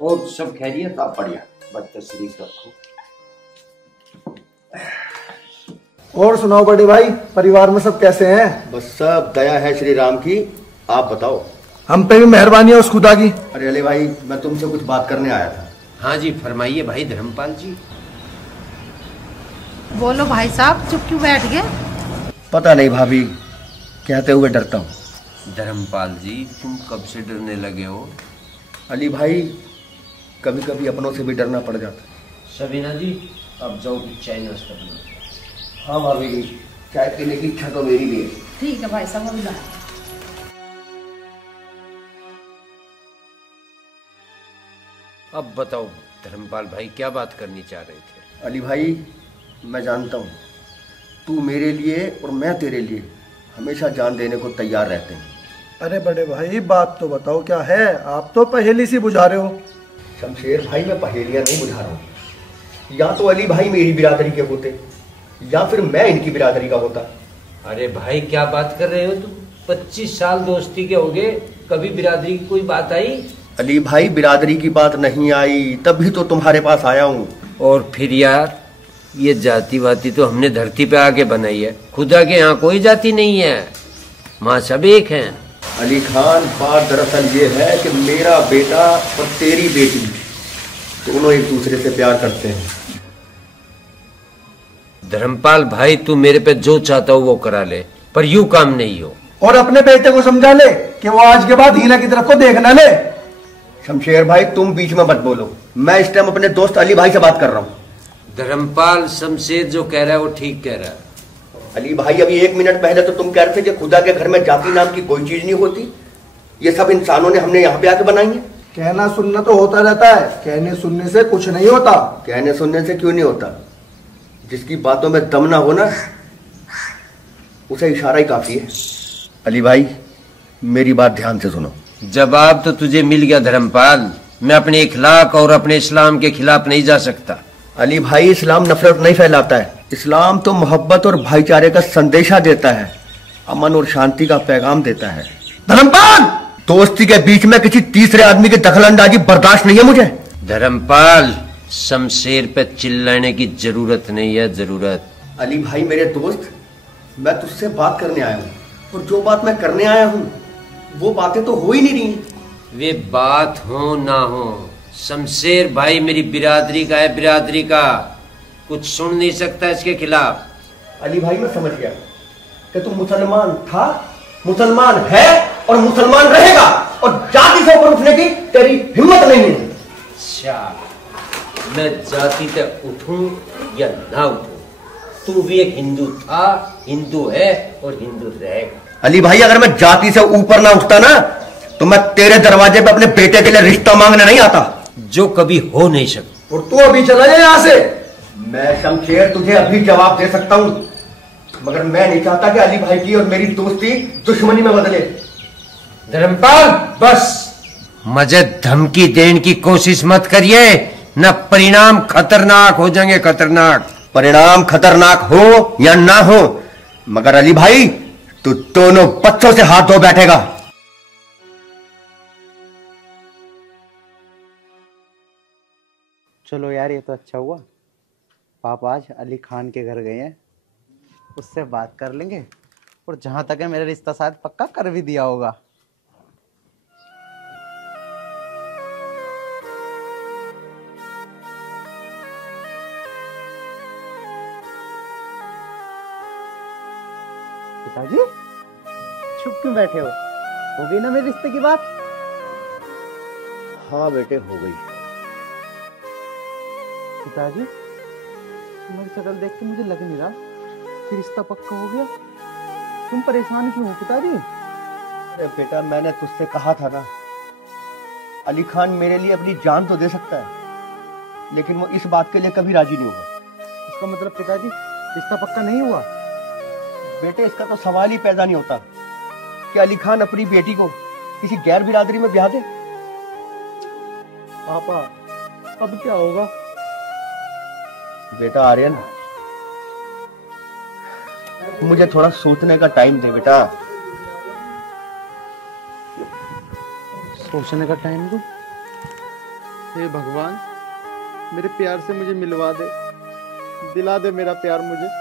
और सब खैरियत? आप बढ़िया, बस तशरीफ रखो। और सुनाओ बड़े भाई, परिवार में सब कैसे हैं? बस सब दया है श्री राम की, आप बताओ। हम पे भी मेहरबानी है उस खुदा की। अरे अली भाई, मैं तुमसे कुछ बात करने आया था। हाँ जी फरमाइए भाई धर्मपाल जी। बोलो भाई साहब, चुप क्यों बैठ गए? पता नहीं भाभी, कहते हुए डरता हूँ। धर्मपाल जी, तुम कब से डरने लगे हो? अली भाई, कभी कभी अपनों से भी डरना पड़ जाता है। सबीना जी, अब जाओ चाय नाश्ता बना। हाँ भाभी जी, चाय पीने की इच्छा तो मेरी भी है। ठीक है भाई साहब, अभी ला। अब बताओ धर्मपाल भाई, क्या बात करनी चाह रहे थे? अली भाई, मैं जानता हूँ तू मेरे लिए और मैं तेरे लिए हमेशा जान देने को तैयार रहते हैं, अरे बड़े भाई बात तो बताओ क्या है, आप तो पहेली सी बुझा रहे हो। शमशेर भाई मैं पहेलियां नहीं बुझा रहा हूँ। या तो अली भाई मेरी बिरादरी के होते या फिर मैं इनकी बिरादरी का होता। अरे भाई क्या बात कर रहे हो तुम? 25 साल दोस्ती के हो गए, कभी बिरादरी की कोई बात आई? अली भाई बिरादरी की बात नहीं आई, तभी तो तुम्हारे पास आया हूँ। और फिर यार ये जाति वाति तो हमने धरती पे आके बनाई है, खुदा के यहाँ कोई जाति नहीं है, माँ सब एक हैं। अली खान बात दरअसल ये है कि मेरा बेटा और तेरी बेटी दोनों एक दूसरे से प्यार करते हैं। धर्मपाल भाई तू मेरे पे जो चाहता हो वो करा ले, पर यूं काम नहीं हो। और अपने बेटे को समझा ले कि वो आज के बाद हीना की तरफ को देखना ले। शमशेर भाई तुम बीच में मत बोलो, मैं इस टाइम अपने दोस्त अली भाई से बात कर रहा हूँ। धर्मपाल शमशेर जो कह रहा है वो ठीक कह रहा है। अली भाई अभी 1 मिनट पहले तो तुम कह रहे थे कि खुदा के घर में जाति नाम की कोई चीज नहीं होती, ये सब इंसानों ने हमने यहाँ पे आके बनाई है। कहना सुनना तो होता रहता है, कहने सुनने से कुछ नहीं होता। कहने सुनने से क्यों नहीं होता? जिसकी बातों में दम ना हो ना उसे इशारा ही काफी है। अली भाई मेरी बात ध्यान से सुनो। जवाब तो तुझे मिल गया धर्मपाल, मैं अपने इखलाक और अपने इस्लाम के खिलाफ नहीं जा सकता। अली भाई इस्लाम नफरत नहीं फैलाता है, इस्लाम तो मोहब्बत और भाईचारे का संदेशा देता है, अमन और शांति का पैगाम देता है। धर्मपाल दोस्ती के बीच में किसी तीसरे आदमी की दखलंदाजी बर्दाश्त नहीं है मुझे। धर्मपाल शमशेर पे चिल्लाने की जरूरत नहीं है, जरूरत। अली भाई मेरे दोस्त मैं तुझसे बात करने आया हूँ, और जो बात मैं करने आया हूँ वो बातें तो हो ही नहीं रही। वे बात हो ना हो, शमशेर भाई मेरी बिरादरी का है, बिरादरी का, कुछ सुन नहीं सकता इसके खिलाफ। अली भाई मैं समझ गया कि तू मुसलमान था, मुसलमान है और मुसलमान रहेगा, और जाति से ऊपर उठने की तेरी हिम्मत नहीं है। अच्छा मैं जाति तक उठूं या ना उठूं, तू भी एक हिंदू था, हिंदू है और हिंदू रहेगा। अली भाई अगर मैं जाति से ऊपर ना उठता ना तो मैं तेरे दरवाजे पे अपने बेटे के लिए रिश्ता मांगने नहीं आता, जो कभी हो नहीं सकता। और तू अभी चला जाए यहाँ से। मैं शमशेर तुझे अभी जवाब दे सकता हूँ, मगर मैं नहीं चाहता कि अली भाई की और मेरी दोस्ती दुश्मनी में बदले। धर्मपाल बस मुझे धमकी देने की कोशिश मत करिए, न परिणाम खतरनाक हो जाएंगे, खतरनाक। परिणाम खतरनाक हो या ना हो, मगर अली भाई तू दोनों बच्चों से हाथ धो बैठेगा। चलो यार ये तो अच्छा हुआ, पापा आज अली खान के घर गए हैं, उससे बात कर लेंगे, और जहां तक है मेरा रिश्ता शायद पक्का कर भी दिया होगा। पिताजी चुप क्यों बैठे हो गई ना मेरे रिश्ते की बात? हाँ बेटे हो गई। पिताजी तुम्हारी शक्ल देख के मुझे लग नहीं रहा कि रिश्ता पक्का हो गया, तुम परेशान क्यों हो पिताजी? अरे बेटा मैंने तुझसे कहा था ना, अली खान मेरे लिए अपनी जान तो दे सकता है, लेकिन वो इस बात के लिए कभी राजी नहीं होगा। इसका मतलब पिताजी रिश्ता पक्का नहीं हुआ? बेटे इसका तो सवाल ही पैदा नहीं होता कि अली खान अपनी बेटी को किसी गैर बिरादरी में ब्याह दे। पापा अब क्या होगा? बेटा आर्यन मुझे थोड़ा सोचने का टाइम दे बेटा। सोचने का टाइम दो? हे भगवान मेरे प्यार से मुझे मिलवा दे, दिला दे मेरा प्यार मुझे।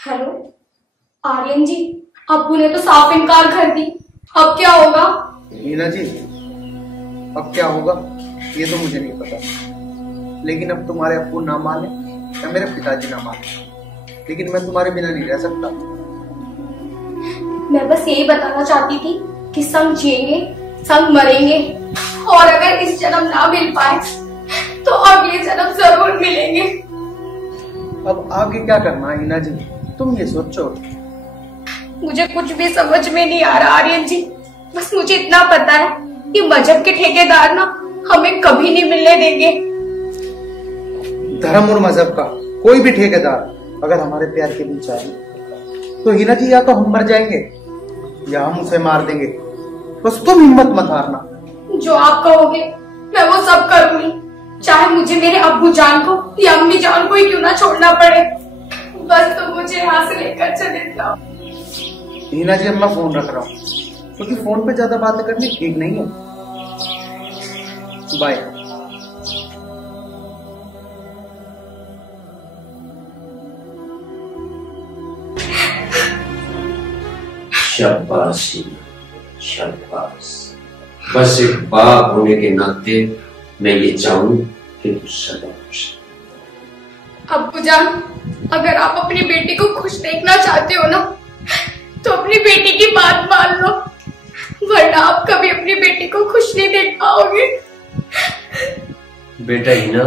हेलो आर्यन जी, अब्बू ने तो साफ इनकार कर दी, अब क्या होगा? मीना जी अब क्या होगा ये तो मुझे नहीं पता, लेकिन अब तुम्हारे अब्बू ना माने या मेरे पिताजी ना माने, लेकिन मैं तुम्हारे बिना नहीं रह सकता। मैं बस यही बताना चाहती थी कि संग जिएंगे संग मरेंगे, और अगर इस जन्म ना मिल पाए तो अगले जन्म जरूर मिलेंगे। अब आगे क्या करना है हिना जी, तुम ये सोचो। मुझे कुछ भी समझ में नहीं आ रहा आर्यन जी। बस मुझे इतना पता है कि मजहब के ठेकेदार ना हमें कभी नहीं मिलने देंगे। धर्म और मजहब का कोई भी ठेकेदार अगर हमारे प्यार के बीच आए तो हिना जी या तो हम मर जाएंगे या हम उसे मार देंगे। बस तुम हिम्मत मत हारना। जो आप कहोगे मैं वो सब करूंगी, चाहे मुझे मेरे अब्बू जान को या अम्मी जान को ही क्यों ना छोड़ना पड़े। बस तुम मुझे यहाँ से लेकर चले जाओ। हिना जी, अब मैं फोन रख रहा हूँ क्योंकि फोन पे ज्यादा बातें करनी ठीक नहीं है। बाय। शाबाश शाबाश। बस एक बाप होने के नाते मैं ये चाहूं कि तू सदा खुश। अब्बू जान, अगर आप अपनी बेटी को खुश देखना चाहते हो ना तो अपनी बेटी की बात मान लो, वरना आप कभी अपनी बेटी को खुश नहीं देख पाओगे। बेटा हिना,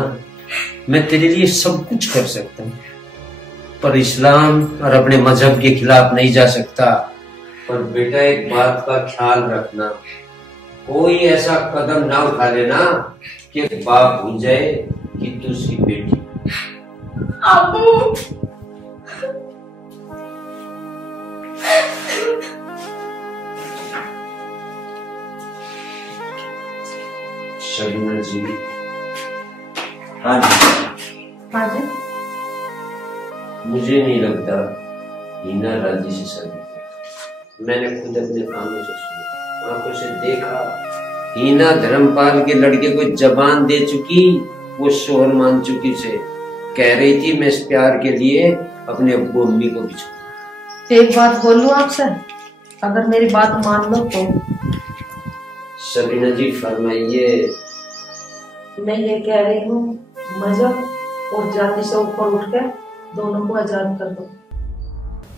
मैं तेरे लिए सब कुछ कर सकता हूँ पर इस्लाम और अपने मजहब के खिलाफ नहीं जा सकता। पर बेटा एक बात का ख्याल रखना, कोई ऐसा कदम ना उठा लेना कि बाप भूल जाए कि तू उसकी बेटी। अब्बू, शबीना जी। हाँ जी। मुझे नहीं लगता हिना राजी से शादी। मैंने खुद अपने कानों से सुना, आंखों से देखा। हिना धर्मपाल के लड़के को जबान दे चुकी, वो शोहर मान चुकी से कह रही थी मैं इस प्यार के लिए अपने अब्बू अम्मी को भी छोड़। एक बात बोलूं आपसे, अगर मेरी बात मान लो तो। शबीना जी फरमाइए। मैं ये कह रही हूँ, मजहब और जाति से ऊपर उठ के दोनों को आजाद कर दो।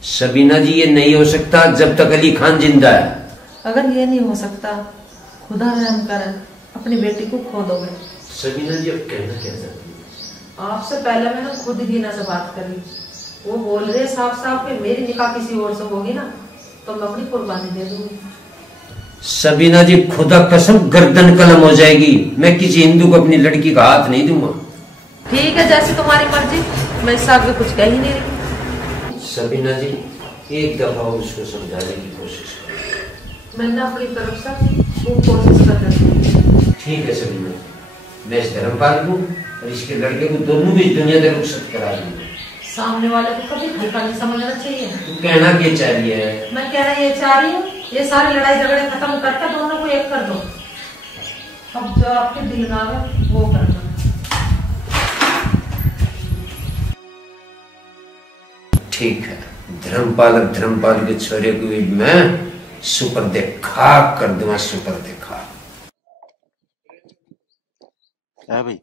शबीना जी ये नहीं हो सकता जब तक अली खान जिंदा है। अगर ये नहीं हो सकता, खुदा रहम करे, अपनी बेटी को खो दोगे। शबीना जी अब कहना क्या चाहती है? आपसे पहले मैंने खुद हिना से बात करी, वो बोल रहे साफ साफ कि मेरी निकाह किसी और से होगी ना तो मैं अपनी कुर्बानी दे दूंगी। शबीना जी खुदा कसम गर्दन कलम हो जाएगी, मैं किसी हिंदू को अपनी लड़की का हाथ नहीं दूंगा। ठीक है, जैसी तुम्हारी मर्जी, मैं इससे आगे कुछ कह ही नहीं रही। शबीना जी एक दफा उसको समझाने की कोशिश करो। मैंने अपनी तरफ से वो कोशिश कर रही। ठीक है शबीना, मैं इस धर्मपाल को और इसके लड़के को दोनों भी दुनिया से रुखसत करा दूंगा। सामने वाले को कभी हल्का नहीं समझना चाहिए। तू कहना क्या चाह रही है? मैं कहना ये चाह रही हूँ, ये सारे लड़ाई झगड़े खत्म करके दोनों को एक कर दो। अब जो आपके दिल में आवे वो करना। ठीक है, धर्मपाल और धर्मपाल के छोरे को भी मैं सुपर देखा कर दूंगा, सुपर देखा। भाई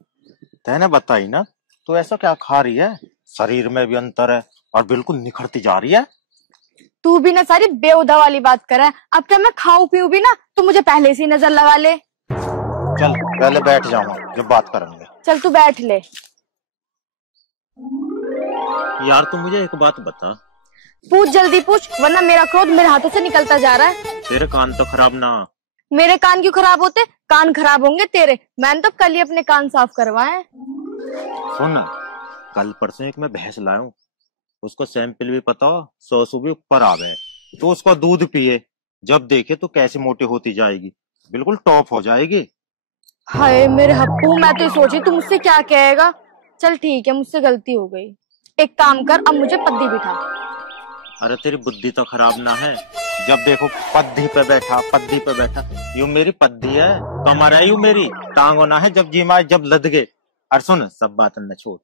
तैने बताई ना, तो ऐसा क्या खा रही है? शरीर में भी अंतर है और बिल्कुल निखरती जा रही है। तू भी ना सारी बेहुदा वाली बात कर रहा है। अब क्या मैं खाऊं पीऊं भी ना तो मुझे पहले से ही नजर लगा ले। चल पहले बैठ जाऊंगा, जब बात करेंगे। चल तू बैठ ले। यार तू मुझे एक बात बता। पूछ, जल्दी पूछ, वरना मेरा क्रोध मेरे हाथों से निकलता जा रहा है। तेरे कान तो खराब ना? मेरे कान क्यों खराब होते? कान खराब होंगे तेरे। मैंने तो कल ही अपने कान साफ करवाए। सुन, कल परसों एक मैं भैंस लाया हूँ, उसको सैंपल भी पता, 100 भी ऊपर आ गए। तो उसका दूध पिए, जब देखे तो कैसे मोटी होती जाएगी, बिल्कुल टॉप हो जाएगी। हाय मेरे हप्पू, मैं तो सोची तू मुझसे क्या कहेगा। चल ठीक है, मुझसे गलती हो गई। एक काम कर, अब मुझे पद्दी बिठा। अरे तेरी बुद्धि तो खराब ना है, जब देखो पद्दी पे बैठा, पद्दी पे बैठा। यूं मेरी पद्दी है, कमर है यूं मेरी, टांगो ना है जब जीमा जब लद गए। अरे सुन, सब बात न छोड़,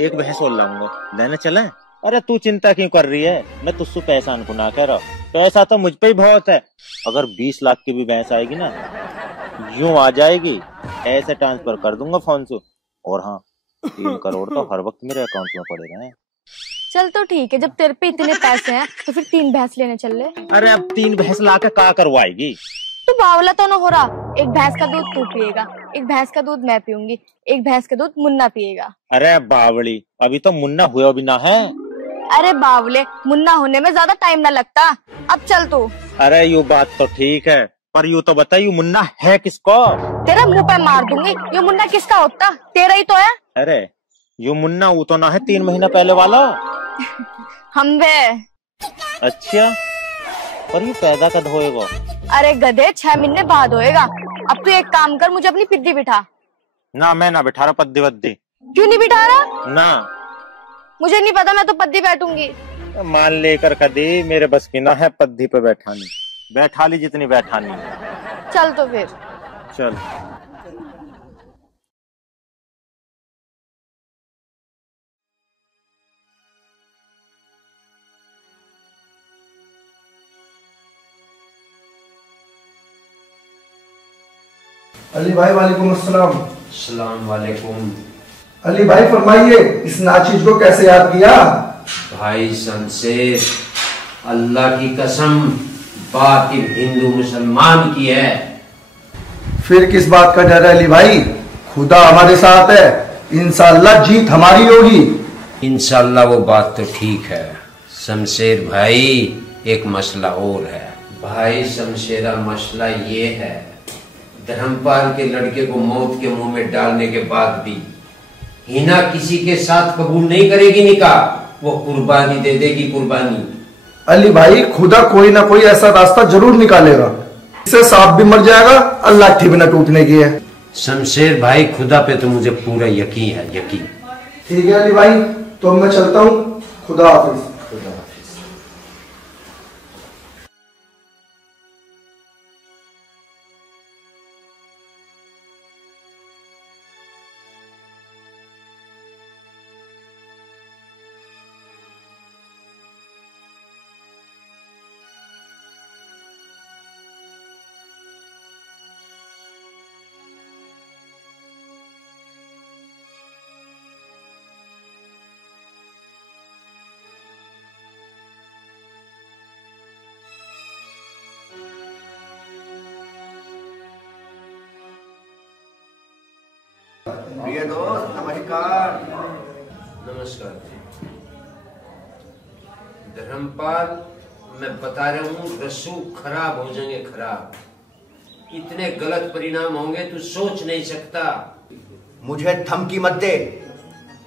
एक भैंस और लाऊंगा, लेने चले? अरे तू चिंता क्यों कर रही है, मैं तुझसे पैसा को ना कह रहा, पैसा तो मुझ पे ही बहुत है। अगर 20 लाख की भी भैंस आएगी ना, यूं आ जाएगी, ऐसे ट्रांसफर कर दूंगा फोन से। और हाँ, 3 करोड़ तो हर वक्त मेरे अकाउंट में पड़े रहे। चल तो ठीक है, जब तेरे पे इतने पैसे हैं तो फिर 3 भैंस लेने चल ले। अरे अब 3 भैंस ला के क्या करवाएगी? तू बावला तो ना हो रहा। एक भैंस का दूध तू पिएगा, एक भैंस का दूध मैं पीऊंगी, एक भैंस का दूध मुन्ना पिएगा। अरे बावली, अभी तो मुन्ना हुआ भी ना है। अरे बावले, मुन्ना होने में ज्यादा टाइम ना लगता। अब चल तू। अरे यू बात तो ठीक है, पर यू तो बता, यू मुन्ना है किसको? तेरा मुंह पे मार दूंगी। ये मुन्ना किसका होता? तेरा ही तो है। अरे यू मुन्ना वो तो ना है 3 महीना पहले वाला। हम वे। अच्छा, पर यू पैदा कब होएगा? अरे गधे, 6 महीने बाद होएगा। अब तू एक काम कर, मुझे अपनी पिद्दी बिठा। ना मैं ना बिठा रहा पद्दी वद्दी। क्यों नहीं बिठा रहा? ना मुझे नहीं पता, मैं तो पद्दी बैठूंगी। मान लेकर कदी मेरे बस की ना है पद्दी पे बैठानी। बैठा ली जितनी बैठानी। चल तो फिर। चल। अली भाई वालेकुम अस्सलाम। अस्सलाम वालेकुम। अली भाई फरमाइए, इस नाचीज को कैसे याद किया? भाई शमशेर, अल्लाह की कसम, बात हिंदू मुसलमान की है। फिर किस बात का डर है अली भाई? खुदा हमारे साथ है, इंशाअल्लाह जीत हमारी होगी। इंशाअल्लाह वो बात तो ठीक है शमशेर भाई, एक मसला और है। भाई शमशेरा, मसला ये है, धर्मपाल के लड़के को मौत के मुंह में डालने के बाद भी हिना किसी के साथ कबूल नहीं करेगी निकाह, वो कुर्बानी दे देगी, कुर्बानी। अली भाई, खुदा कोई ना कोई ऐसा रास्ता जरूर निकालेगा। इससे सांप भी मर जाएगा, अल्लाह की भी न टूटने की है। शमशेर भाई, खुदा पे तो मुझे पूरा यकीन है, यकीन। ठीक है अली भाई, तो मैं चलता हूँ। खुदा हाफिज। खुदा हाफिज। प्रिय दोस्त नमस्कार। नमस्कार। धर्मपाल, मैं बता रहा हूँ, रसूख खराब हो जाएंगे, खराब। इतने गलत परिणाम होंगे तू सोच नहीं सकता। मुझे धमकी मत दे,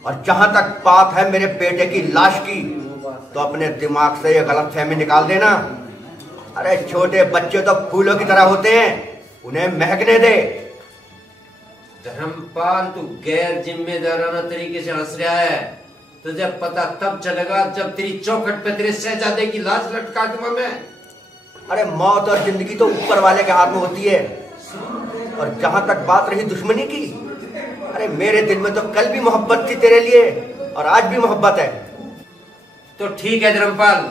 और जहां तक बात है मेरे बेटे की लाश की, तो अपने दिमाग से ये गलत फहमी निकाल देना। अरे छोटे बच्चे तो फूलों की तरह होते हैं, उन्हें महकने दे। धर्मपाल, तू गैर जिम्मेदाराना तरीके से हंस रहा है। तुझे पता तब चलेगा जब तेरी चौखट पे तेरे शहजादे की लाश लटका दूंगा मैं। अरे मौत और जिंदगी तो ऊपर वाले के हाथ में होती है। और जहां तक बात रही दुश्मनी की, अरे मेरे दिल में तो कल भी मोहब्बत थी तेरे लिए, और आज भी मोहब्बत है। तो ठीक है धर्मपाल,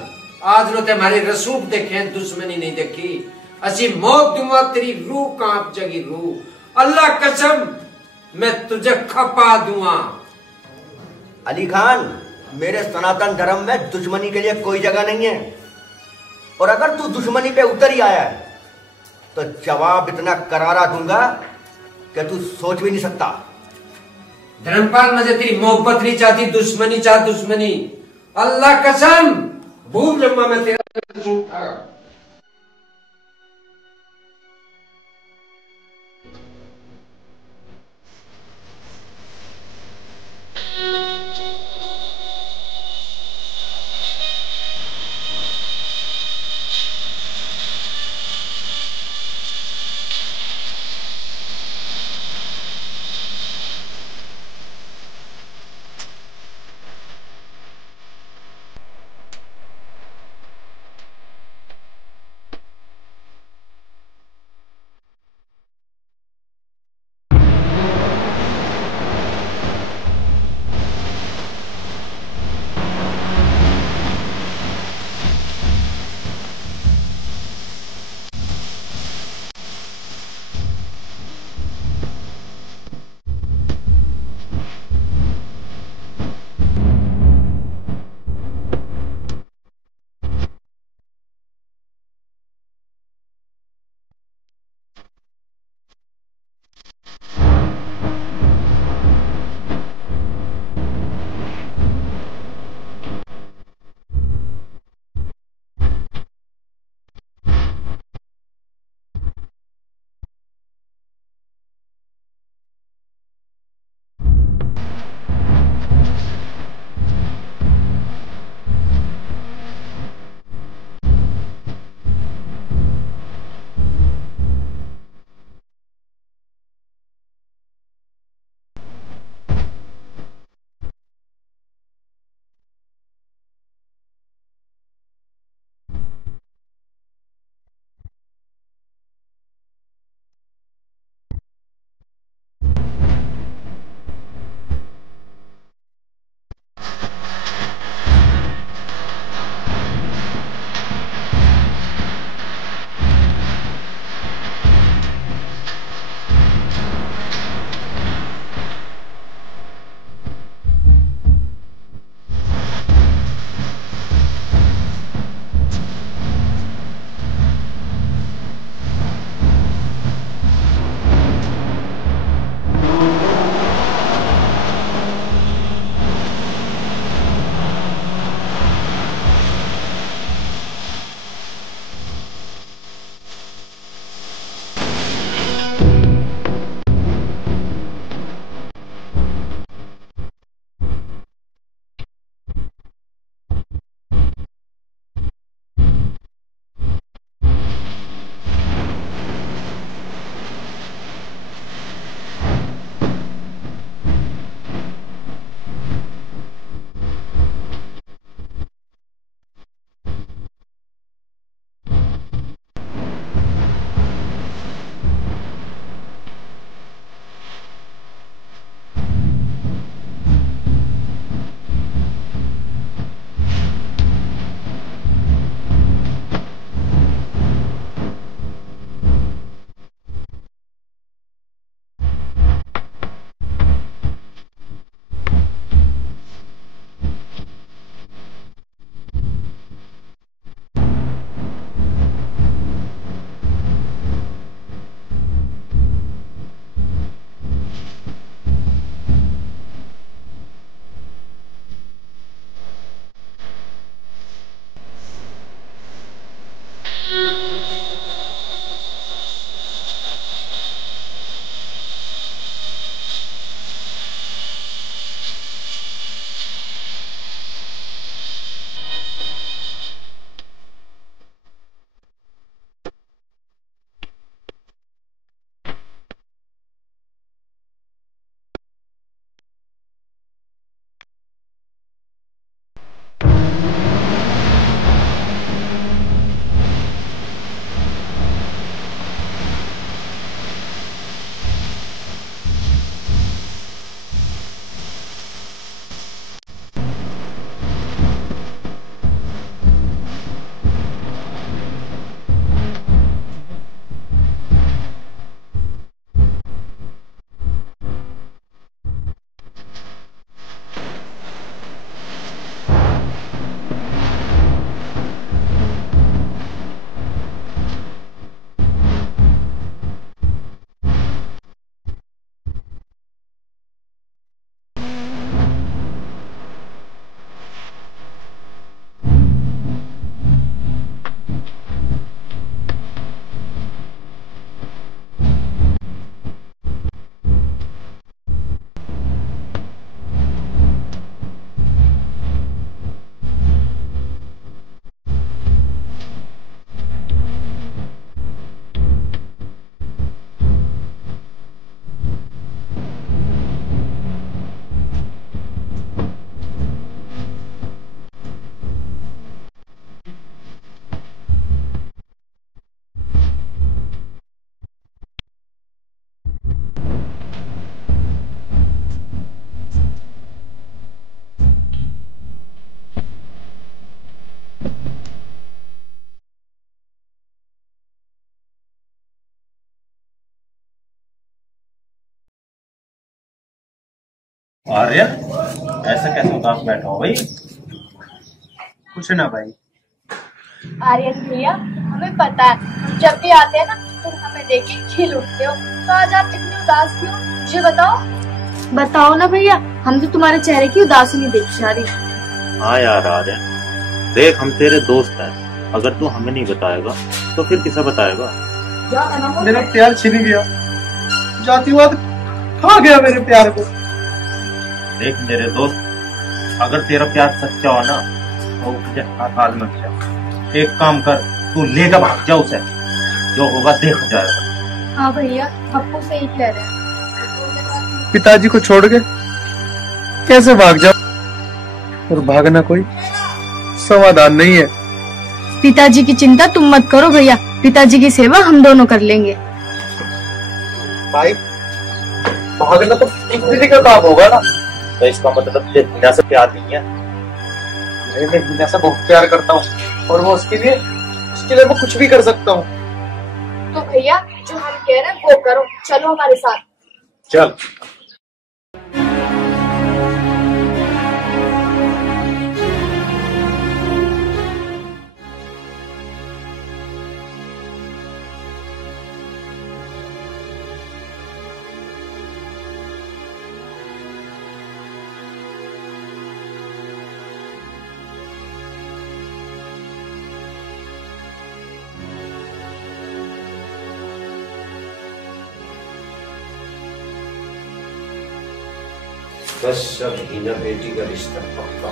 आज रो तुम्हारी रसूख देखे, दुश्मनी नहीं देखी। असी मौत दूंगा, तेरी रूह कांप जाएगी, रूह। अल्लाह कसम, मैं तुझे खपा दूंगा। अली खान, मेरे सनातन धर्म में दुश्मनी के लिए कोई जगह नहीं है, और अगर तू दुश्मनी पे उतर ही आया है तो जवाब इतना करारा दूंगा कि तू सोच भी नहीं सकता। धर्मपाल, मुझे तेरी मोहब्बत नहीं चाहती, दुश्मनी चाह, दुश्मनी। अल्लाह कसम, भूल जाऊंगा मैं तेरा। आर्यन, ऐसा कैसे उदास बैठा हो भाई? कुछ ना भाई। आर्यन भैया, हमें पता है जब भी आते हैं ना तुम हमें देख के खिल उठते हो, तो आज आप इतने उदास क्यों? मुझे बताओ। बताओ ना भैया, हम तो तुम्हारे चेहरे की उदासी नहीं देख पा रही। हाँ यार आर्यन, देख हम तेरे दोस्त हैं, अगर तू हमें नहीं बताएगा तो फिर किसे बताएगा? मेरा प्यार छिन गया, जातिवाद खा गया मेरे प्यार को। देख मेरे दोस्त, अगर तेरा प्यार सच्चा हो ना तो तुझे हाल मत जा। एक काम कर, तू लेकर भाग जा उसे, जो होगा देख जाएगा। हाँ भैया, पप्पू सही कह रहे हैं। पिताजी को छोड़ के कैसे भाग जाओ? और भागना कोई समाधान नहीं है। पिताजी की चिंता तुम मत करो भैया, पिताजी की सेवा हम दोनों कर लेंगे। भाई भागना तो एक दीदी का काम होगा ना। तो इसका मतलब तुझे हीना से प्यार नहीं है? मैं हीना से बहुत प्यार करता हूँ और वो उसके लिए मैं कुछ भी कर सकता हूँ। तो भैया जो हम कह रहे हैं वो करो, चलो हमारे साथ। चल। बस अब हीना बेटी का रिश्ता पक्का।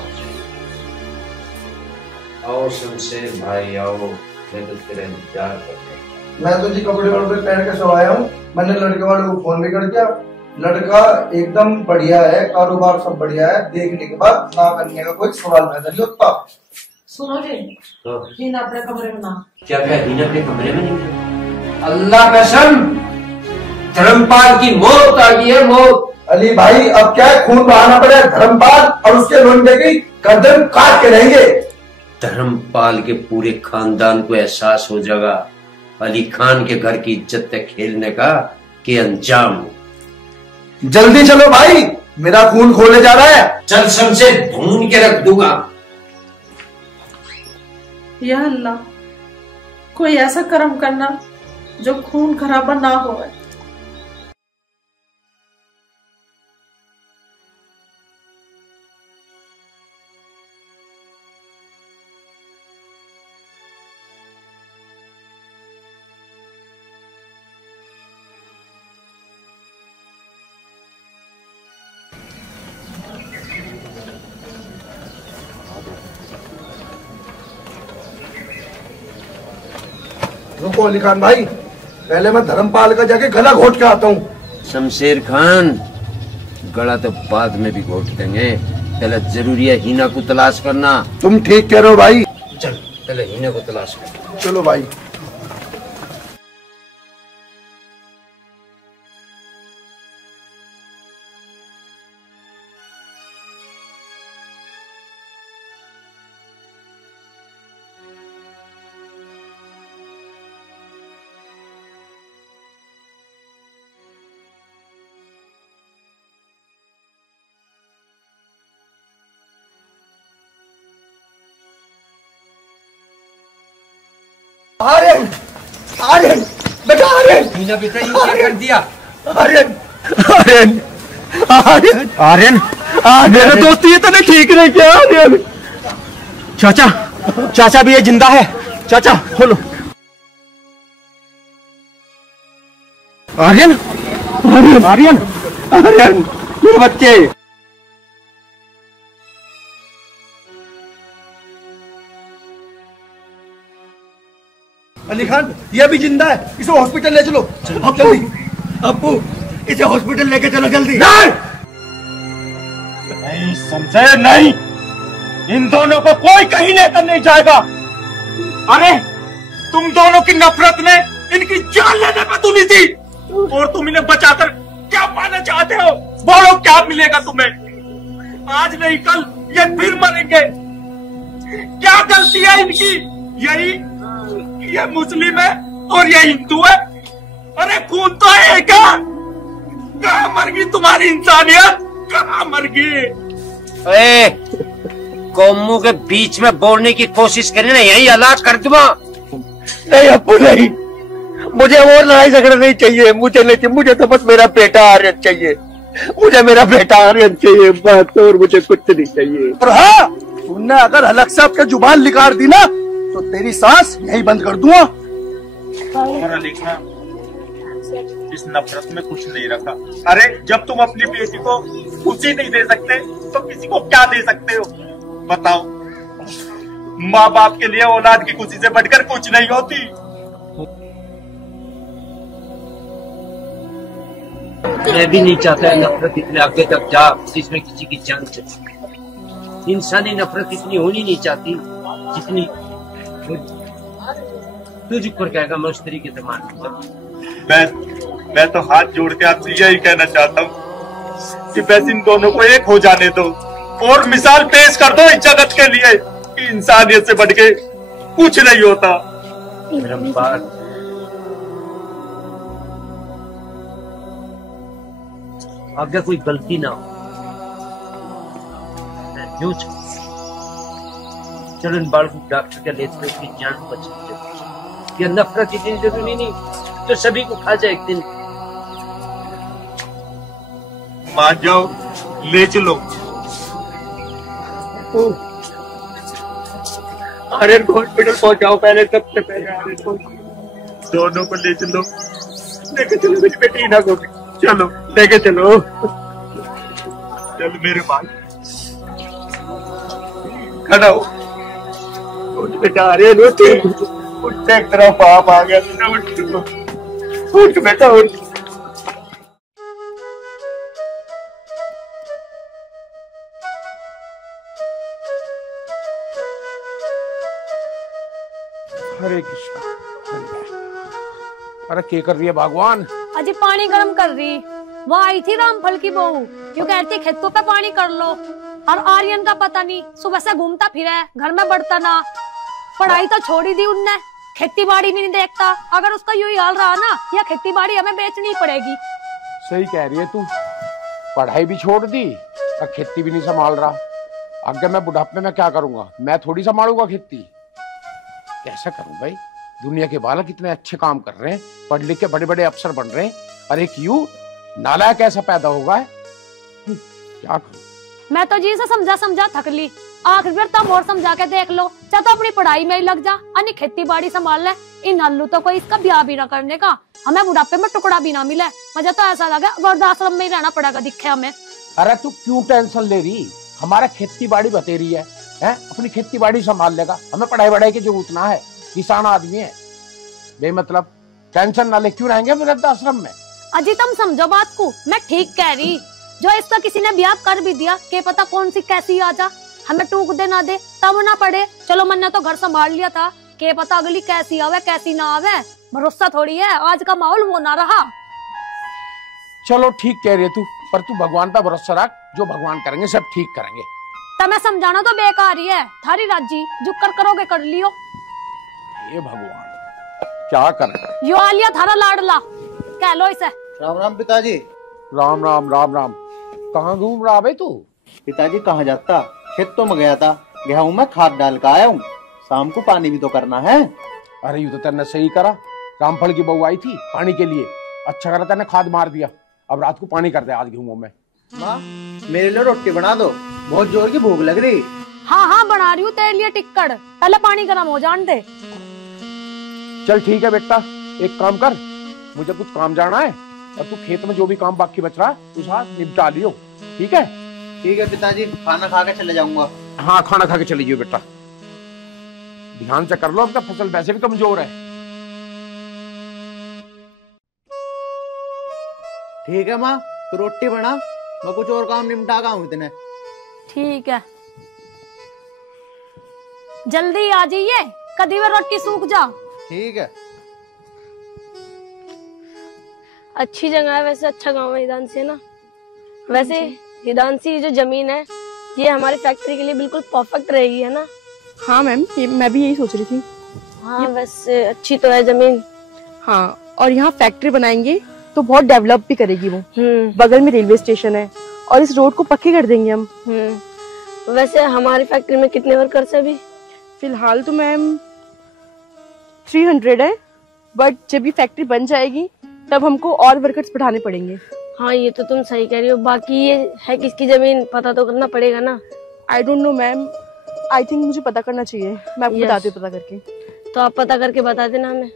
आओ शमशेर भाई आओ, मैं तो तेरा इंतजार कर रहा हूँ। मैं तो जी कपड़े वपड़े पहन के सो आया हूँ। मैंने लड़के वाले को फोन भी कर दिया, लड़का एकदम बढ़िया है, कारोबार सब बढ़िया है, देखने के बाद ना करने का कोई सवाल पैदा नहीं होता। सुनो जी, हीना अपने कमरे में ना। क्या हीना अपने कमरे में नहीं? अल्लाह कसम, धर्मपाल की मौत आ गई है, मौत। अली भाई अब क्या है, खून बहाना पड़े, धर्मपाल और उसके लोंडे की गर्दन काट के रहेंगे। धर्मपाल के पूरे खानदान को एहसास हो जाएगा अली खान के घर की इज्जत तक खेलने का कि अंजाम। जल्दी चलो भाई, मेरा खून खोले जा रहा है। चल शमशेर, ढूंढ के रख दूंगा। या अल्लाह, कोई ऐसा कर्म करना जो खून खराबा ना हो। रुको अली खान भाई, पहले मैं धर्मपाल का जाके गला घोट के आता हूँ। शमशेर खान, गला तो बाद में भी घोट देंगे, पहले जरूरी है हीना को तलाश करना। तुम ठीक कह रहे हो भाई। चल पहले हीना को तलाश कर। चलो भाई। आर्यन, आर्यन, बेटा आर्यन। हीना बेटा ये क्या कर दिया? आर्यन, आर्यन, आर्यन, आर्यन, मेरे दोस्त ये तो नहीं ठीक नहीं किया। आर्यन, चाचा, चाचा भी ये जिंदा है। चाचा खोलो। आर्यन, आर्यन, आर्यन, आर्यन, मेरे बच्चे। अली खान ये भी जिंदा है, इसे हॉस्पिटल ले चलो। अब जल्दी, अब्बू इसे हॉस्पिटल लेके चलो जल्दी। नहीं समझे, नहीं, इन दोनों को कोई कहीं लेकर नहीं जाएगा। अरे तुम दोनों की नफरत ने इनकी जान लेने पर तुली थी, और तुम इन्हें बचाकर क्या पाना चाहते हो? बोलो क्या मिलेगा तुम्हें? आज नहीं कल ये फिर मरेंगे। क्या गलती है इनकी? यही ये मुस्लिम है और ये हिंदू है। अरे खून तो है क्या? कहाँ मर गई तुम्हारी इंसानियत? कहाँ मर गए? कौमों के बीच में बोलने की कोशिश करें ना, यही हलाक कर दूंगा। नहीं अप्पू नहीं, मुझे और लड़ाई झगड़ा नहीं चाहिए, मुझे नहीं चाहिए, मुझे तो बस मेरा बेटा आर्यन चाहिए, मुझे मेरा बेटा आर्यन चाहिए बस, और मुझे कुछ नहीं चाहिए। और हाँ, तुमने अगर हलक साहब के जुबान निकाल दी ना तो तेरी सांस यही बंद कर दूंगा। पढ़ा लिखा इस नफरत में कुछ नहीं रखा। अरे जब तुम अपनी बेटी को खुशी नहीं दे सकते तो किसी को क्या दे सकते हो बताओ। माँ बाप के लिए औलाद की खुशी से बढ़कर कुछ नहीं होती। मैं भी नहीं चाहता है नफरत इतने आगे तक जा जिसमें किसी की जान चले। इंसानी नफरत इतनी होनी नहीं चाहती जितनी तुझ ऊपर कहेगा मैं उस तरीके से मान। मैं तो हाथ जोड़ के आपसे यही कहना चाहता हूँ कि बस इन दोनों को एक हो जाने दो और मिसाल पेश कर दो इस जगत के लिए कि इंसानियत से बढ़ के कुछ नहीं होता। अगर कोई गलती ना हो जो चलो इन बाल को डॉक्टर के ले उसकी जान बच। ये नफरत इतनी जरूरी नहीं तो सभी को खा जाए एक दिन। मान जाओ, ले चलो। अरे हॉस्पिटल पहुंचाओ पहले, सबसे पहले अरे दोनों को ले चलो। लेके चलो मेरी बेटी ना को, चलो लेके चलो। चल मेरे भाई खड़ा हो। बेटा अरे उठते एक तरफ पाप आ गया, उठ बेटा उठ। हरे कृष्णा। अरे क्या कर रही है भगवान? अजी पानी गर्म कर रही। वो आई थी रामफल की बहू, क्यों कहती खेतों पे पानी कर लो। और आर्यन का पता नहीं सुबह से घूमता फिरा है, घर में बढ़ता ना। पढ़ाई तो छोड़ ही दी उनने, खेती बाड़ी भी नहीं देखता। अगर उसका यूं हाल रहा ना, या खेती बाड़ी हमें बेचनी पड़ेगी। सही कह रही है तू, पढ़ाई भी छोड़ दी और खेती भी नहीं संभाल रहा। अगर मैं बुढ़ापे में क्या करूंगा? मैं थोड़ी संभालूंगा खेती। कैसा करूं भाई? दुनिया के बालक इतने अच्छे काम कर रहे हैं, पढ़ लिख के बड़े बड़े अफसर बन रहे हैं, और एक यू नालायक कैसा पैदा होगा है? क्या करूं? मैं तो जी से समझा थक ली। आखिर बार तुम और समझा के देख लो, चाहे तो अपनी पढ़ाई में ही लग जा, अन्य खेती बाड़ी संभाल ले। इन नल्लू तो कोई इसका ब्याह भी ना करने का, हमें बुढ़ापे में टुकड़ा भी ना मिले। मुझे तो ऐसा लगा वृद्धाश्रम में ही रहना पड़ेगा दिखे हमें। अरे तू क्यों टेंशन ले रही? हमारा खेती बाड़ी बतेरी है, अपनी खेती बाड़ी संभाल लेगा। हमें पढ़ाई वढ़ाई की जरूरत ना है, किसान आदमी है बेमतलब। टेंशन ना ले, क्यों रहेंगे वृद्धाश्रम में? अजी तुम समझो बात को, मैं ठीक कह रही। जो इसका किसी ने ब्याह कर भी दिया, के पता कौन सी कैसी आ जा, हमें टूक दे ना दे तब ना पड़े। चलो मैंने तो घर संभाल लिया था, के पता अगली कैसी आवे कैसी ना आवे, भरोसा थोड़ी है। आज का माहौल वो ना रहा। चलो ठीक कह रही है तू, पर तू भगवान पर भरोसा रख, जो भगवान करेंगे सब ठीक करेंगे। तमें समझाना तो बेकार ही है, थारी राजी जो कर करोगे कर लियो। ये भगवान क्या कर यो आलिया थारा लाडला, कह लो इसे। राम राम पिताजी। राम राम राम राम। कहाँ घूम रहा भाई तू? पिताजी कहाँ जाता, खेतों में गया था, गया हूँ मैं खाद डाल कर आया हूँ, शाम को पानी भी तो करना है। अरे यू तो तेने सही करा, रामफल की बहू आई थी पानी के लिए, अच्छा करा तेने खाद मार दिया। अब रात को पानी कर दे आज गेहूं में। माँ मेरे लिए रोटी बना दो, बहुत जोर की भूख लग रही। हाँ हाँ बना रही हूँ तेरे लिए टिक्कड़, पहले पानी गर्म हो जान दे। चल ठीक है बेटा, एक काम कर, मुझे कुछ काम जाना है, और तू खेत में जो भी काम बाकी बच रहा है उस हाथ निपटा लियो, ठीक है? ठीक है पिताजी, खाना खा के चले जाऊंगा। हाँ खाना खा के चले जाइए बेटा, ध्यान से कर लो, अपना फसल वैसे भी कमजोर है। ठीक है माँ, तो रोटी बना, मैं कुछ और काम निपटा का हूँ इतने। ठीक है, जल्दी आ जाइए, कभी वो रोटी सूख जा। ठीक है। अच्छी जगह है वैसे, अच्छा गांव है हिदानसी है ना। वैसे हिदानसी जो जमीन है ये हमारी फैक्ट्री के लिए बिल्कुल परफेक्ट रहेगी, है ना? हाँ मैम, मैं भी यही सोच रही थी। हाँ वैसे अच्छी तो है जमीन। हाँ, और यहाँ फैक्ट्री बनाएंगे तो बहुत डेवलप भी करेगी वो। बगल में रेलवे स्टेशन है, और इस रोड को पक्की कर देंगे हम। वैसे हमारी फैक्ट्री में कितने वर्कर्स है अभी? फिलहाल तो मैम 300 है, बट जब ये फैक्ट्री बन जाएगी तब हमको और वर्कर्स बढ़ाने पड़ेंगे। हाँ ये तो तुम सही कह रही हो। बाकी ये है किसकी जमीन, पता तो करना पड़ेगा ना। I don't know ma'am, I think मुझे पता करना चाहिए। मैं आपको बताती हूँ पता करके। तो आप पता करके बता देना हमें।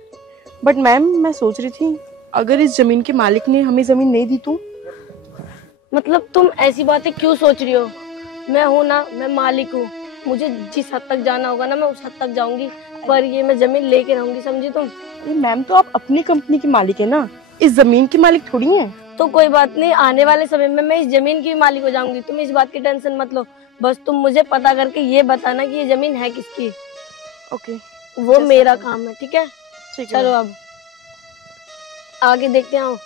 बट मैम मैं सोच रही थी अगर इस जमीन के मालिक ने हमें जमीन नहीं दी तो? मतलब तुम ऐसी बातें क्यों सोच रही हो? मैं हूँ ना, मैं मालिक हूँ। मुझे जिस हद तक जाना होगा ना मैं उस हद तक जाऊंगी, पर ये मैं जमीन लेके रहूंगी, समझी तुम? मैम तो आप अपनी कंपनी की मालिक है ना, इस जमीन की मालिक थोड़ी है। तो कोई बात नहीं, आने वाले समय में मैं इस जमीन की मालिक हो जाऊंगी। तुम इस बात की टेंशन मत लो, बस तुम मुझे पता करके ये बताना कि ये जमीन है किसकी। ओके, वो मेरा काम है, ठीक है? ठीक है। चलो अब आगे देखते हैं।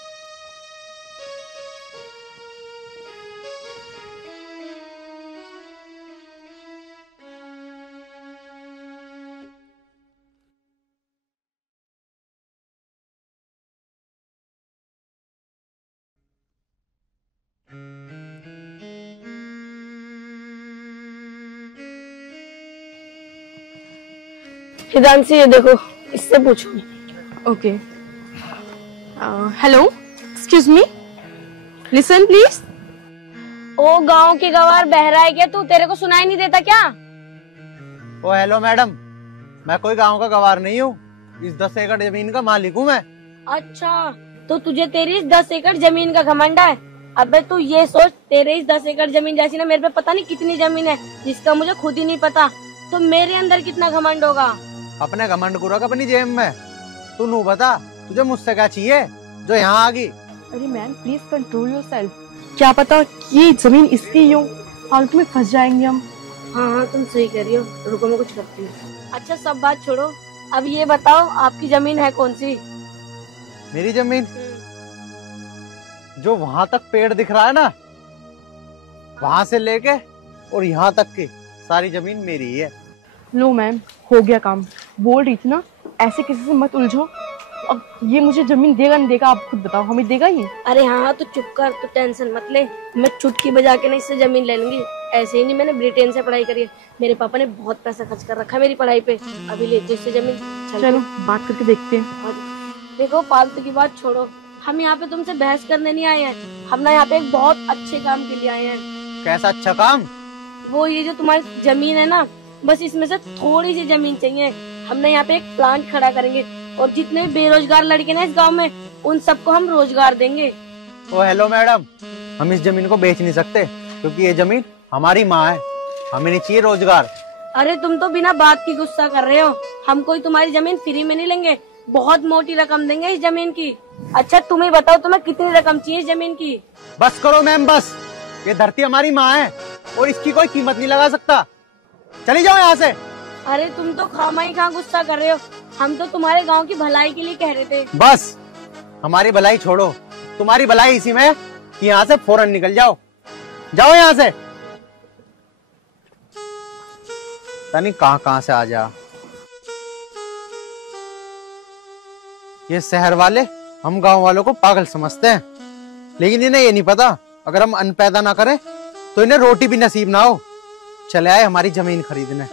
हिदांशी ये देखो, इससे पूछो। Okay, hello, excuse me, listen please. ओ गांव के गवार बह रहा है क्या तू? तेरे को सुनाई नहीं देता क्या? ओ हेलो मैडम, मैं कोई गांव का गवार नहीं हूँ, इस 10 एकड़ जमीन का मालिक हूँ मैं। अच्छा, तो तुझे तेरी इस 10 एकड़ जमीन का घमंड है? अबे तू ये सोच, तेरे इस 10 एकड़ जमीन जैसी ना मेरे पे पता नहीं कितनी जमीन है जिसका मुझे खुद ही नहीं पता, तो मेरे अंदर कितना घमंड होगा? अपने घमंड को रख अपनी जेब में। तू नू बता तुझे मुझसे क्या चाहिए जो यहाँ आ गई? अरे मैम प्लीज कंट्रोल योरसेल्फ। क्या पता ये जमीन इसकी ही हो, फालतू में फंस जाएंगे हम। हाँ तुम सही कह रही हो, रुको मैं कुछ रखती हूँ। अच्छा सब बात छोड़ो, अब ये बताओ आपकी जमीन है कौन सी? मेरी जमीन जो वहां तक पेड़ दिख रहा है ना, वहां से लेके और यहाँ तक की सारी जमीन मेरी ही है। लो मैम, हो गया काम। बोल रही थी ना ऐसे किसी से मत उलझो। अब ये मुझे जमीन देगा नहीं देगा आप खुद बताओ, हमें देगा ये? अरे हाँ तो चुप कर, तो टेंशन मत ले, मैं चुटकी बजा के ना इससे जमीन ले लूंगी। ऐसे ही नहीं, मैंने ब्रिटेन से पढ़ाई करी है, मेरे पापा ने बहुत पैसा खर्च कर रखा है मेरी पढ़ाई पे, अभी लेते इससे जमीन। चलो बात करके देखते हैं। देखो फालतू की बात छोड़ो, हम यहाँ पे तुमसे बहस करने नहीं आए हैं, हम ना यहाँ पे एक बहुत अच्छे काम के लिए आए हैं। कैसा अच्छा काम? वो ये जो तुम्हारी जमीन है ना, बस इसमें से थोड़ी सी जमीन चाहिए। हमने यहाँ पे एक प्लांट खड़ा करेंगे और जितने बेरोजगार लड़के ना इस गांव में, उन सबको हम रोजगार देंगे। ओ हेलो मैडम, हम इस जमीन को बेच नहीं सकते क्योंकि ये जमीन हमारी माँ है, हमें नहीं चाहिए रोजगार। अरे तुम तो बिना बात की गुस्सा कर रहे हो, हम कोई तुम्हारी जमीन फ्री में नहीं लेंगे, बहुत मोटी रकम देंगे इस जमीन की। अच्छा तुम ही बताओ तुम्हें कितनी रकम चाहिए इस जमीन की? बस करो मैम बस, ये धरती हमारी माँ है और इसकी कोई कीमत नहीं लगा सकता, चली जाओ यहाँ से। अरे तुम तो खामा ही कहाँ गुस्सा कर रहे हो, हम तो तुम्हारे गांव की भलाई के लिए कह रहे थे। बस हमारी भलाई छोड़ो, तुम्हारी भलाई इसी में कि यहाँ से फौरन निकल जाओ, जाओ यहाँ से। नहीं कहाँ से आ जा। ये शहर वाले हम गांव वालों को पागल समझते हैं, लेकिन इन्हें ये नहीं पता अगर हम अन्न पैदा ना करें तो इन्हें रोटी भी नसीब ना हो। चले आए हमारी जमीन खरीदने।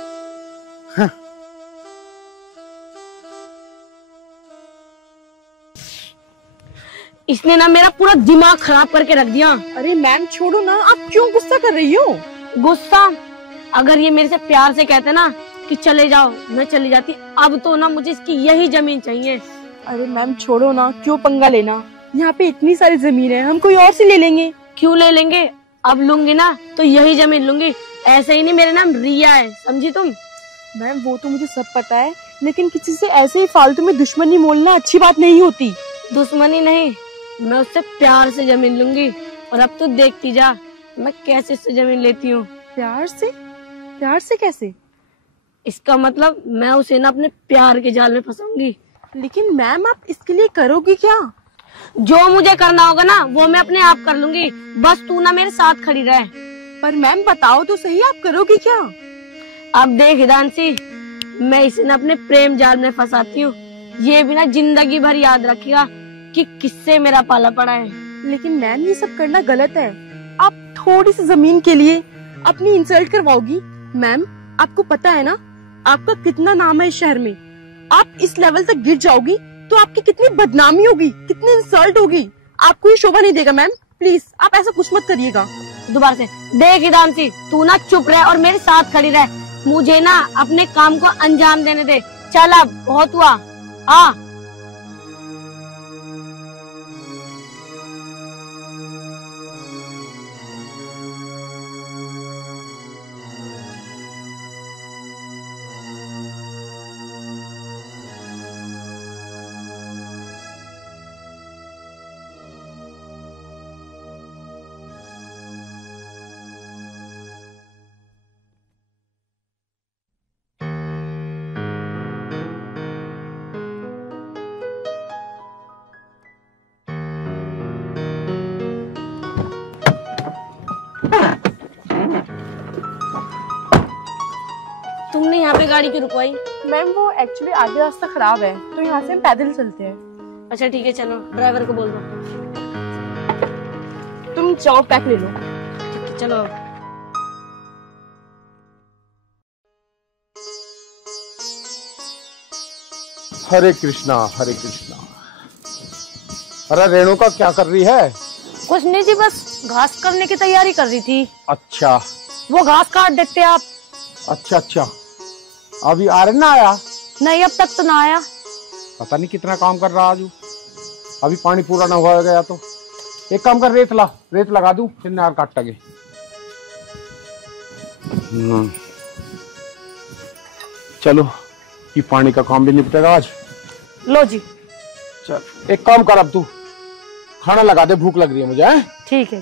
इसने ना मेरा पूरा दिमाग खराब करके रख दिया। अरे मैम छोड़ो ना, आप क्यों गुस्सा कर रही हो? गुस्सा? अगर ये मेरे से प्यार से कहते ना कि चले जाओ, मैं चली जाती। अब तो ना मुझे इसकी यही जमीन चाहिए। अरे मैम छोड़ो ना, क्यों पंगा लेना, यहाँ पे इतनी सारी जमीन है, हम कोई और से ले लेंगे। क्यों ले लेंगे, अब लूंगी ना तो यही जमीन लूंगी। ऐसे ही नहीं, मेरा नाम रिया है, समझी तुम? मैम वो तो मुझे सब पता है, लेकिन किसी से ऐसे ही फालतू में दुश्मनी मोलना अच्छी बात नहीं होती। दुश्मनी नहीं, मैं उससे प्यार से जमीन लूंगी, और अब तो देखती जा मैं कैसे उससे जमीन लेती हूँ। प्यार से? प्यार से कैसे? इसका मतलब मैं उसे ना अपने प्यार के जाल में फंसाऊंगी। लेकिन मैम आप इसके लिए करोगी क्या? जो मुझे करना होगा ना वो मैं अपने आप कर लूंगी, बस तू ना मेरे साथ खड़ी रहे। पर मैम बताओ तो सही, आप करोगी क्या? अब देख हिदांशी, मैं इसे ना अपने प्रेम जाल में फंसाती हूँ, ये भी ना जिंदगी भर याद रखेगा कि किससे मेरा पाला पड़ा है। लेकिन मैम ये सब करना गलत है, आप थोड़ी सी जमीन के लिए अपनी इंसल्ट करवाओगी? मैम, आपको पता है ना आपका कितना नाम है इस शहर में। आप इस लेवल तक गिर जाओगी तो आपकी कितनी बदनामी होगी, कितनी इंसल्ट होगी। आपको ये शोभा नहीं देगा मैम, प्लीज आप ऐसा कुछ मत करिएगा। दोबारा से देख हिदांशी, तू ना चुप रह और मेरे साथ खड़ी रह। मुझे ना अपने काम को अंजाम देने दे। चल अब बहुत हुआ। हाँ तुमने यहाँ पे गाड़ी क्यों रुकवाई? मैम वो एक्चुअली आगे रास्ता खराब है तो यहाँ से हम पैदल चलते हैं। अच्छा ठीक है, चलो ड्राइवर को बोल दो। तुम जाओ पैक ले लो। चलो हरे कृष्णा हरे कृष्णा। अरे रेणुका क्या कर रही है? कुछ नहीं जी, बस घास करने की तैयारी कर रही थी। अच्छा, वो घास काट देते आप। अच्छा अच्छा, अभी आर्यन ना आया? नहीं, अब तक तो ना आया। पता नहीं कितना काम कर रहा आज। अभी पानी पूरा ना हुआ गया तो एक काम कर, रेत लगा दूं, फिर नार काट लगे। चलो ये पानी का काम भी निपटेगा आज। लो जी। चल एक काम कर, अब तू खाना लगा दे, भूख लग रही है मुझे। है ठीक है।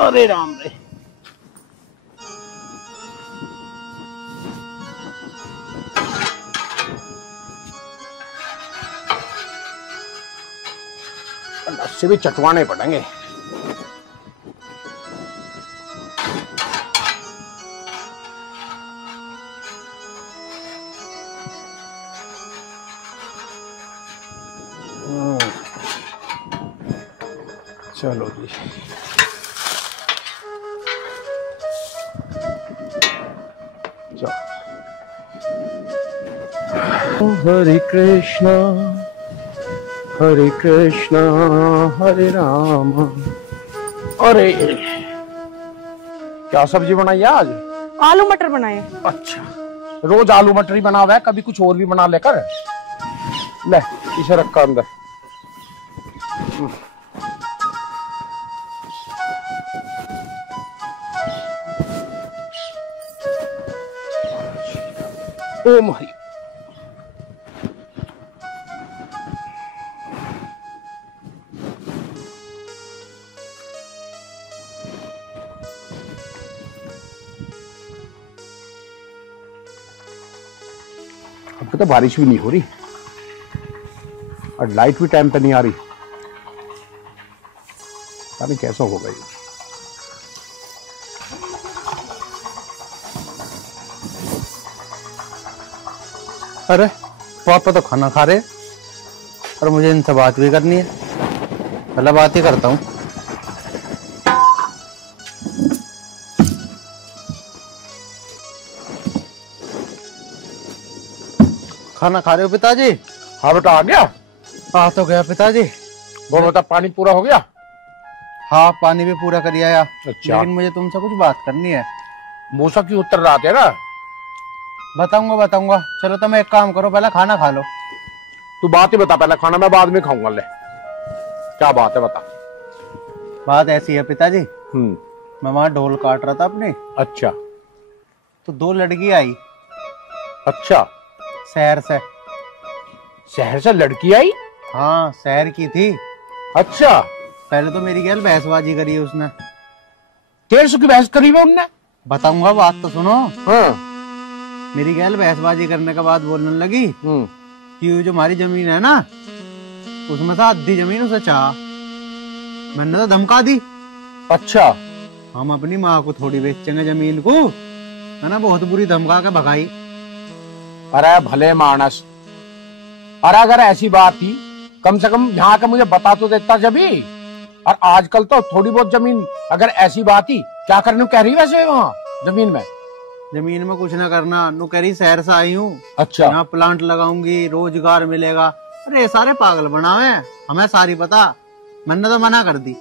अरे राम रे, से भी चटवाने पड़ेंगे। चलो जी, चलो। हरे कृष्णा हरे कृष्णा हरे राम। अरे क्या सब्जी बनाई आज? आलू मटर बनाए। अच्छा, रोज आलू मटर ही बना हुआ है, कभी कुछ और भी बना लेकर। ले इसे रखा अंदर। ओ मारी, अब तो बारिश भी नहीं हो रही और लाइट भी टाइम पे नहीं आ रही। पता नहीं कैसा होगा ये। अरे पापा तो खाना खा रहे और मुझे इनसे बात भी करनी है। पहले बात ही करता हूँ। खाना खा रहे हो पिताजी? हाँ बेटा, आ गया? आ तो गया पिताजी। वो बता, पानी पूरा हो गया? हाँ पानी भी पूरा कर आया। अच्छा, लेकिन मुझे तुमसे कुछ बात करनी है। मूसा की उत्तर रहा थे ना? बताऊंगा। चलो तुम एक काम करो, पहले खाना खा लो। तू बात ही बता पहले, खाना मैं बाद में खाऊंगा। ले क्या बात है बता। बात ऐसी है पिताजी, मैं वहां ढोल काट रहा था अपने। अच्छा, तो दो लड़की आई। अच्छा, शहर से। शहर से लड़की आई? हाँ शहर की थी। अच्छा, पहले तो मेरी गैल बहसबाजी करी है उसने। 150 की बहस करी है उनने? बताऊंगा, बात तो सुनो। हाँ। मेरी गैल बहसबाजी करने के बाद बोलने लगी कि जो हमारी जमीन है ना, उसमें से आधी जमीन उसे चाह। मैंने तो धमका दी। अच्छा, हम अपनी माँ को थोड़ी बेचेंगे जमीन को, मैंने बहुत बुरी धमका के भगाई। अरे भले मानस, अरे अगर ऐसी बात थी कम से कम यहाँ का मुझे बता तो देता जब ही। और आजकल तो थोड़ी बहुत जमीन, अगर ऐसी बात ही क्या करने कह रही वैसे वहाँ जमीन में? जमीन में कुछ ना करना, नु कह रही शहर से आई हूँ। अच्छा। यहाँ प्लांट लगाऊंगी, रोजगार मिलेगा। अरे सारे पागल बनावे, हमें सारी पता। मैंने तो मना कर दी।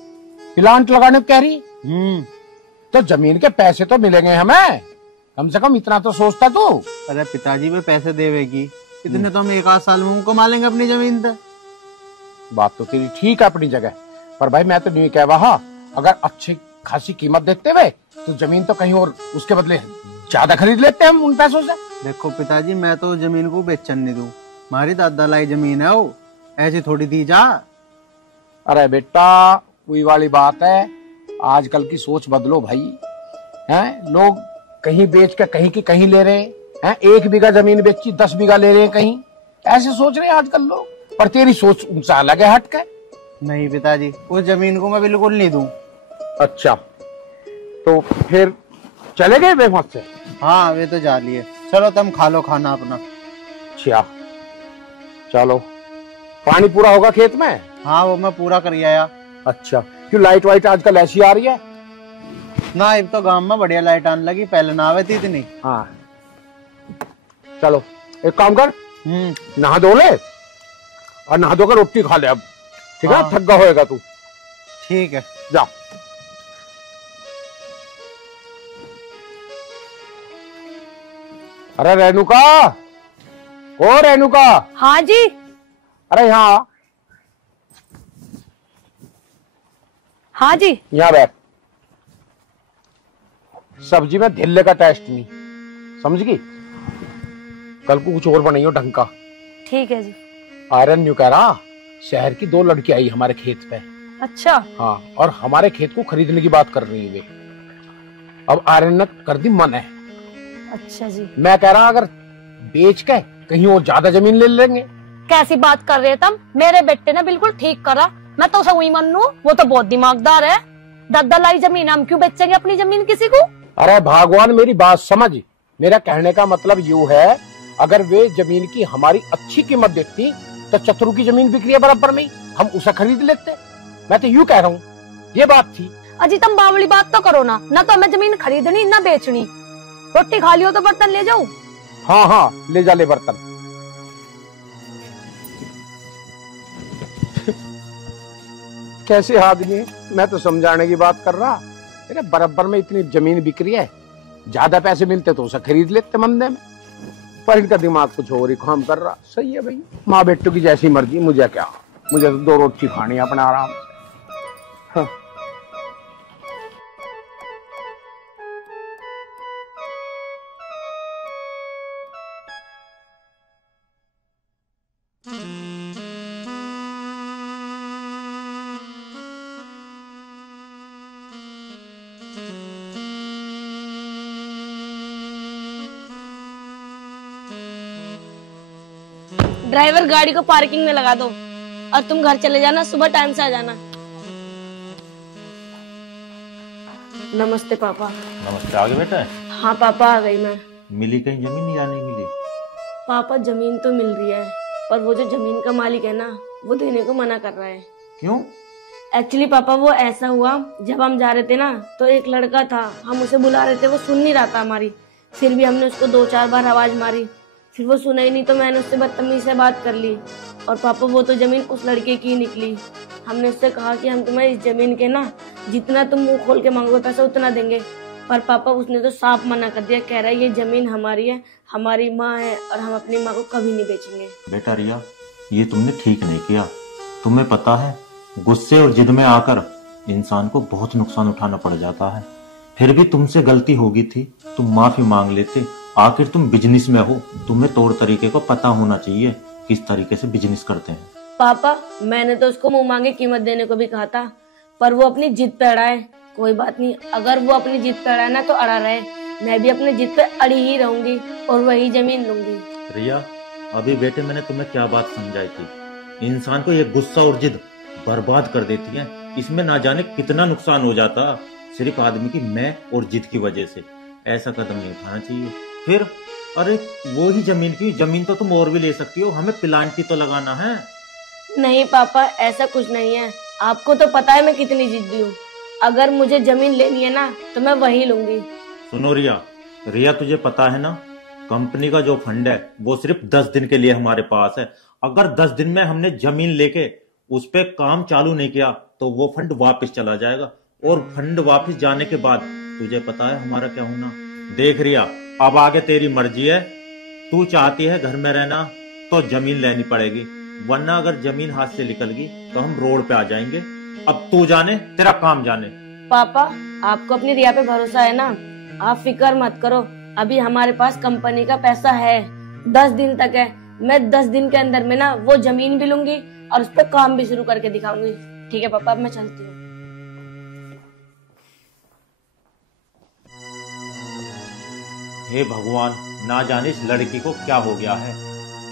प्लांट लगाने को कह रही? तो जमीन के पैसे तो मिलेंगे हमें, कम से कम इतना तो सोचता तू। अरे पिताजी पे पैसे देवेगी, इतने तो हम 1 आध साल में कमा लेंगे अपनी जमीन पे। बात तो तेरी ठीक है अपनी जगह, पर भाई मैं तो नहीं कह रहा, अगर अच्छी खासी कीमत देते हुए तो जमीन तो कहीं और उसके बदले ज्यादा खरीद लेते हैं हम उन पैसों से। देखो पिताजी, मैं तो जमीन को बेचन नहीं दूं, हमारी दादा लाई जमीन है वो, ऐसी थोड़ी दी जा। अरे बेटा वही वाली बात है, आजकल की सोच बदलो भाई। हैं लोग कहीं बेच के कहीं की कहीं ले रहे हैं, 1 बीघा जमीन बेची 10 बीघा ले रहे हैं कहीं, ऐसे सोच रहे हैं आजकल लोग। पर तेरी सोच उनसे अलग है, हटके। नहीं पिताजी, उस जमीन को मैं बिल्कुल नहीं दूं। अच्छा, तो फिर चले गए वे वहां से? हाँ वे तो जा लिए। चलो तुम खा लो खाना अपना। अच्छा चलो। पानी पूरा होगा खेत में? हाँ वो मैं पूरा कर आया। अच्छा, क्यों लाइट वाइट आजकल ऐसी आ रही है? ना अब तो गांव में बढ़िया लाइट आने लगी, पहले ना आवे थी इतनी। हाँ चलो एक काम कर, नहा धो ले और नहा धोकर रोटी खा ले अब, ठीक है? हाँ। थका होएगा तू। ठीक है जा। अरे रेणुका, ओ रेणुका। हाँ जी। अरे यहाँ। हाँ जी। यहाँ बैठ। सब्जी में धिल्ले का टेस्ट नहीं, समझ गई? कल को कुछ और बनाइयो ढंग का। ठीक है जी। आयरन न्यू कह रहा, शहर की 2 लड़की आई हमारे खेत पे। अच्छा। हाँ, और हमारे खेत को खरीदने की बात कर रही है वे। अब आयरन ने कर दी मन है। अच्छा जी। मैं कह रहा अगर बेच के कहीं और ज्यादा जमीन ले लेंगे। कैसी बात कर रहे तुम? मेरे बेटे ने बिल्कुल ठीक करा, मैं तो उसे वही मानू, वो तो बहुत दिमागदार है। दादा लाई जमीन, हम क्यों बेचेंगे अपनी जमीन किसी को? अरे भगवान मेरी बात समझ, मेरा कहने का मतलब यूँ है, अगर वे जमीन की हमारी अच्छी कीमत देती तो चतुर की जमीन बिक्री है बराबर में, हम उसे खरीद लेते। मैं तो यूँ कह रहा हूँ, ये बात थी। अजी तुम बावली बात तो करो ना, ना तो हमें जमीन खरीदनी ना बेचनी। रोटी खा लियो तो बर्तन ले जाऊं? हाँ हाँ ले जा, ले बर्तन। कैसे आदमी है, मैं तो समझाने की बात कर रहा। अरे बराबर में इतनी जमीन बिक रही है, ज्यादा पैसे मिलते तो उसे खरीद लेते मंदे में, पर इनका दिमाग कुछ और ही काम कर रहा। सही है भाई, माँ बेटों की जैसी मर्जी, मुझे क्या, मुझे तो 2 रोटी खानी है अपने आराम से। हाँ। ड्राइवर गाड़ी को पार्किंग में लगा दो और तुम घर चले जाना, सुबह टाइम से आ जाना। नमस्ते पापा। नमस्ते। आ गए बेटा? हाँ पापा आ गई मैं। मिली कहीं जमीन या नहीं मिली? पापा जमीन तो मिल रही है, पर वो जो जमीन का मालिक है ना, वो देने को मना कर रहा है। क्यों? एक्चुअली पापा वो ऐसा हुआ, जब हम जा रहे थे ना तो एक लड़का था, हम उसे बुला रहे थे, वो सुन नहीं रहा था हमारी, फिर भी हमने उसको 2-4 बार आवाज मारी, फिर वो सुना ही नहीं तो मैंने उससे बदतमीजी से बात कर ली। और पापा वो तो जमीन उस लड़के की निकली। हमने उससे कहा कि हम तुम्हें इस जमीन के ना जितना तुम मुंह खोल के मांगोगे पैसा उतना देंगे, पर पापा उसने तो साफ मना कर दिया, कह रहा है ये जमीन हमारी है, हमारी माँ है और हम अपनी माँ को कभी नहीं बेचेंगे। बेटा रिया, ये तुमने ठीक नहीं किया। तुम्हें पता है गुस्से और जिद में आकर इंसान को बहुत नुकसान उठाना पड़ जाता है। फिर भी तुमसे गलती होगी थी, तुम माफी मांग लेते। आखिर तुम बिजनेस में हो, तुम्हें तौर तरीके को पता होना चाहिए किस तरीके से बिजनेस करते हैं। पापा मैंने तो उसको मुंह मांगे कीमत देने को भी कहा था, पर वो अपनी जिद पे अड़ा है। कोई बात नहीं, अगर वो अपनी जिद पे अड़ा है ना तो अड़ा रहे, मैं भी अपनी जिद पे अड़ी ही रहूंगी और वही जमीन लूंगी। रिया, अभी बेटे मैंने तुम्हें क्या बात समझाई थी, इंसान को ये गुस्सा और जिद बर्बाद कर देती है। इसमें ना जाने कितना नुकसान हो जाता सिर्फ आदमी की मैं और जिद की वजह से। ऐसा कदम नहीं उठाना चाहिए। फिर अरे वो ही जमीन की जमीन तो तुम और भी ले सकती हो, हमें प्लांट ही तो लगाना है। नहीं पापा ऐसा कुछ नहीं है, आपको तो पता है मैं कितनी जिद्दी हूँ। अगर मुझे जमीन लेनी है ना तो मैं वही लूंगी। सुनो रिया, रिया तुझे पता है ना, कंपनी का जो फंड है वो सिर्फ 10 दिन के लिए हमारे पास है। अगर 10 दिन में हमने जमीन लेके उस पे काम चालू नहीं किया तो वो फंड वापस चला जाएगा, और फंड वापस जाने के बाद तुझे पता है हमारा क्या होना। देख रिया, अब आगे तेरी मर्जी है, तू चाहती है घर में रहना तो जमीन लेनी पड़ेगी, वरना अगर जमीन हाथ से निकल गई तो हम रोड पे आ जाएंगे। अब तू जाने, तेरा काम जाने। पापा, आपको अपनी रिया पे भरोसा है ना, आप फिक्र मत करो। अभी हमारे पास कंपनी का पैसा है, 10 दिन तक है। मैं 10 दिन के अंदर में ना वो जमीन भी लूंगी और उस पर काम भी शुरू करके दिखाऊंगी। ठीक है पापा, अब मैं चलती हूँ। हे भगवान, ना जाने इस लड़की को क्या हो गया है,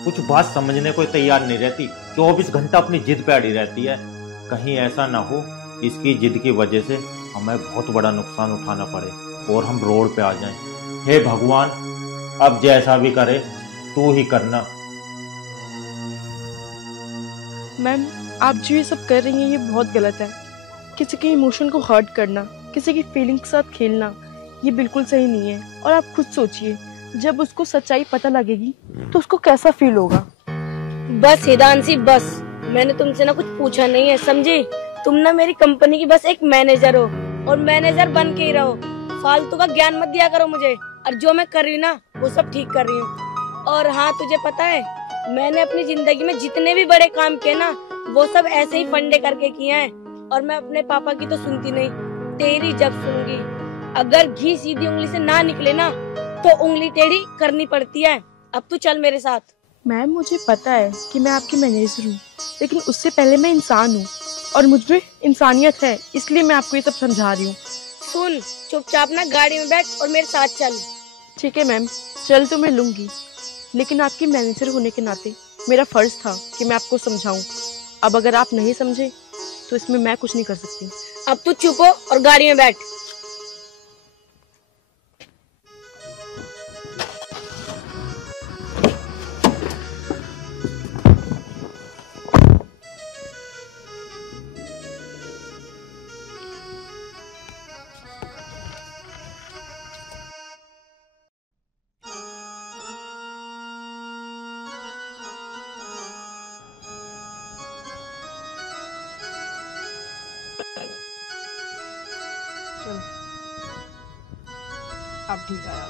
कुछ बात समझने को तैयार नहीं रहती, 24 घंटा अपनी जिद पे अड़ी रहती है। कहीं ऐसा ना हो इसकी जिद की वजह से हमें बहुत बड़ा नुकसान उठाना पड़े और हम रोड पे आ जाएं। हे भगवान, अब जैसा भी करे तू ही करना। मैम, आप जो ये सब कर रही हैं ये बहुत गलत है। किसी के इमोशन को हर्ट करना, किसी की फीलिंग के साथ खेलना, ये बिल्कुल सही नहीं है। और आप खुद सोचिए, जब उसको सच्चाई पता लगेगी तो उसको कैसा फील होगा। बस हिदांशी, बस मैंने तुमसे ना कुछ पूछा नहीं है, समझी? तुम ना मेरी कंपनी की बस एक मैनेजर हो और मैनेजर बन के ही रहो। फालतू का ज्ञान मत दिया करो मुझे। और जो मैं कर रही हूँ ना वो सब ठीक कर रही हूँ। और हाँ, तुझे पता है मैंने अपनी जिंदगी में जितने भी बड़े काम किए ना वो सब ऐसे ही फंडे करके किए हैं। और मैं अपने पापा की तो सुनती नहीं, तेरी जब सुनूंगी। अगर घी सीधी उंगली से ना निकले ना तो उंगली टेढ़ी करनी पड़ती है। अब तू चल मेरे साथ। मैम, मुझे पता है कि मैं आपकी मैनेजर हूँ, लेकिन उससे पहले मैं इंसान हूँ और मुझ में इंसानियत है, इसलिए मैं आपको ये सब समझा रही हूँ। सुन, चुपचाप ना गाड़ी में बैठ और मेरे साथ चल। ठीक है मैम, चल तो मैं लूंगी, लेकिन आपकी मैनेजर होने के नाते मेरा फर्ज था कि मैं आपको समझाऊं। अब अगर आप नहीं समझे तो इसमें मैं कुछ नहीं कर सकती। अब तू चुप हो और गाड़ी में बैठ। आप ठीक आया।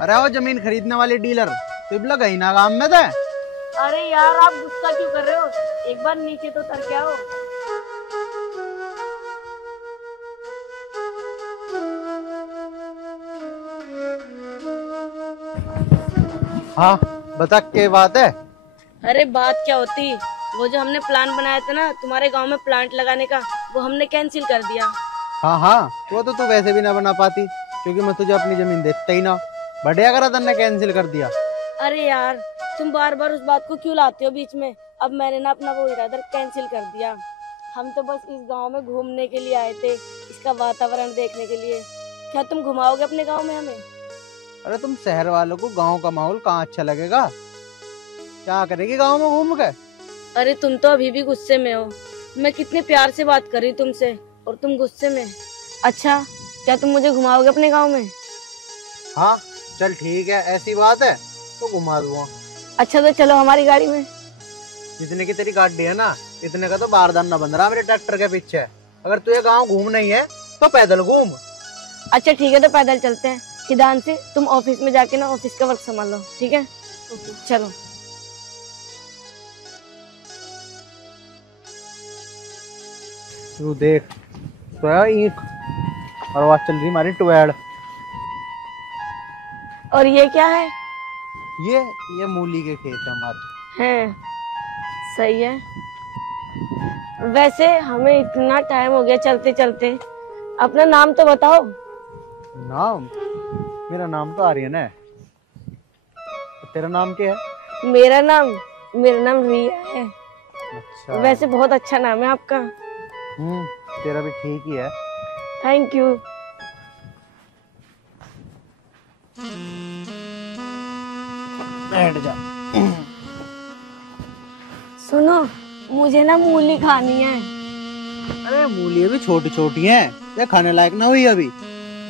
अरे वो जमीन खरीदने वाले डीलर तो इबला गई ना काम में थे। अरे यार, आप गुस्सा क्यों कर रहे हो? एक बार नीचे तो उतर के आओ। हाँ, बता क्या बात है? अरे बात क्या होती, वो जो हमने प्लान बनाया था ना तुम्हारे गांव में प्लांट लगाने का, वो हमने कैंसिल कर दिया। हाँ हाँ, वो तो तू वैसे भी ना बना पाती, क्योंकि मैं तुझे अपनी जमीन देता ही ना। बढ़िया करा तन्ने कैंसिल कर दिया। अरे यार, तुम बार बार उस बात को क्यों लाते हो बीच में? अब मैंने ना अपना वो इरादा कैंसिल कर दिया। हम तो बस इस गांव में घूमने के लिए आए थे, इसका वातावरण देखने के लिए। क्या तुम घुमाओगे अपने गांव में हमें? अरे तुम शहर वालों को गांव का माहौल कहाँ अच्छा लगेगा? क्या करेगी गांव में घूम के? अरे तुम तो अभी भी गुस्से में हो। मैं कितने प्यार से बात कर रही हूँ तुमसे और तुम गुस्से में। अच्छा, क्या तुम मुझे घुमाओगे अपने गांव में? हाँ चल ठीक है, ऐसी बात है तो घुमा दूंगा। अच्छा तो चलो हमारी गाड़ी में। जितने की तेरी गाड़ी है ना, इतने का तो बारदान ना बन रहा मेरे ट्रैक्टर के पीछे। अगर तुझे गांव घूमना ही है तो पैदल घूम। अच्छा ठीक है, तो पैदल चलते हैं। हिदांशी, तुम ऑफिस में जाके ना ऑफिस का वर्क संभालो, ठीक है? चलो। तू देख तो ईंट और आवाज चल रही हमारी ट्वेल। और ये क्या है? ये मूली के खेत है हमारे। हैं, सही है। वैसे हमें इतना टाइम हो गया चलते चलते, अपना नाम तो बताओ। नाम? मेरा नाम तो आर्यन है। तेरा नाम क्या है? मेरा नाम रिया है। अच्छा। वैसे बहुत अच्छा नाम है आपका। तेरा भी ठीक ही है। Thank you. बैठ जा। सुनो, मुझे ना मूली खानी है। अरे मूली अभी छोटी छोटी है, ये खाने लायक ना हुई अभी।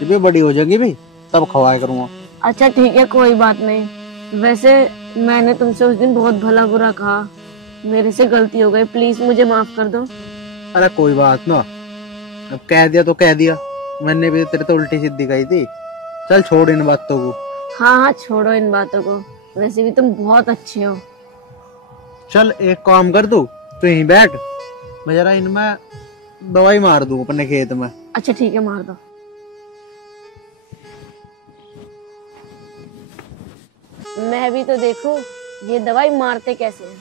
जब ये बड़ी हो जाएगी भी तब खवाया करूंगा। अच्छा ठीक है, कोई बात नहीं। वैसे मैंने तुमसे उस दिन बहुत भला बुरा कहा, मेरे से गलती हो गई, प्लीज मुझे माफ कर दो। अरे कोई बात ना, अब कह दिया तो कह दिया। मैंने भी तेरे तो उल्टी सीधी कही थी। चल छोड़ इन बातों को। हाँ हाँ छोड़ो इन बातों को, वैसे भी तुम बहुत अच्छे हो। चल एक काम कर, तू यहीं बैठ, मैं जरा इनमें दवाई मार दूं अपने खेत में। अच्छा ठीक है, मार दो। मैं भी तो देखूं ये दवाई मारते कैसे हैं।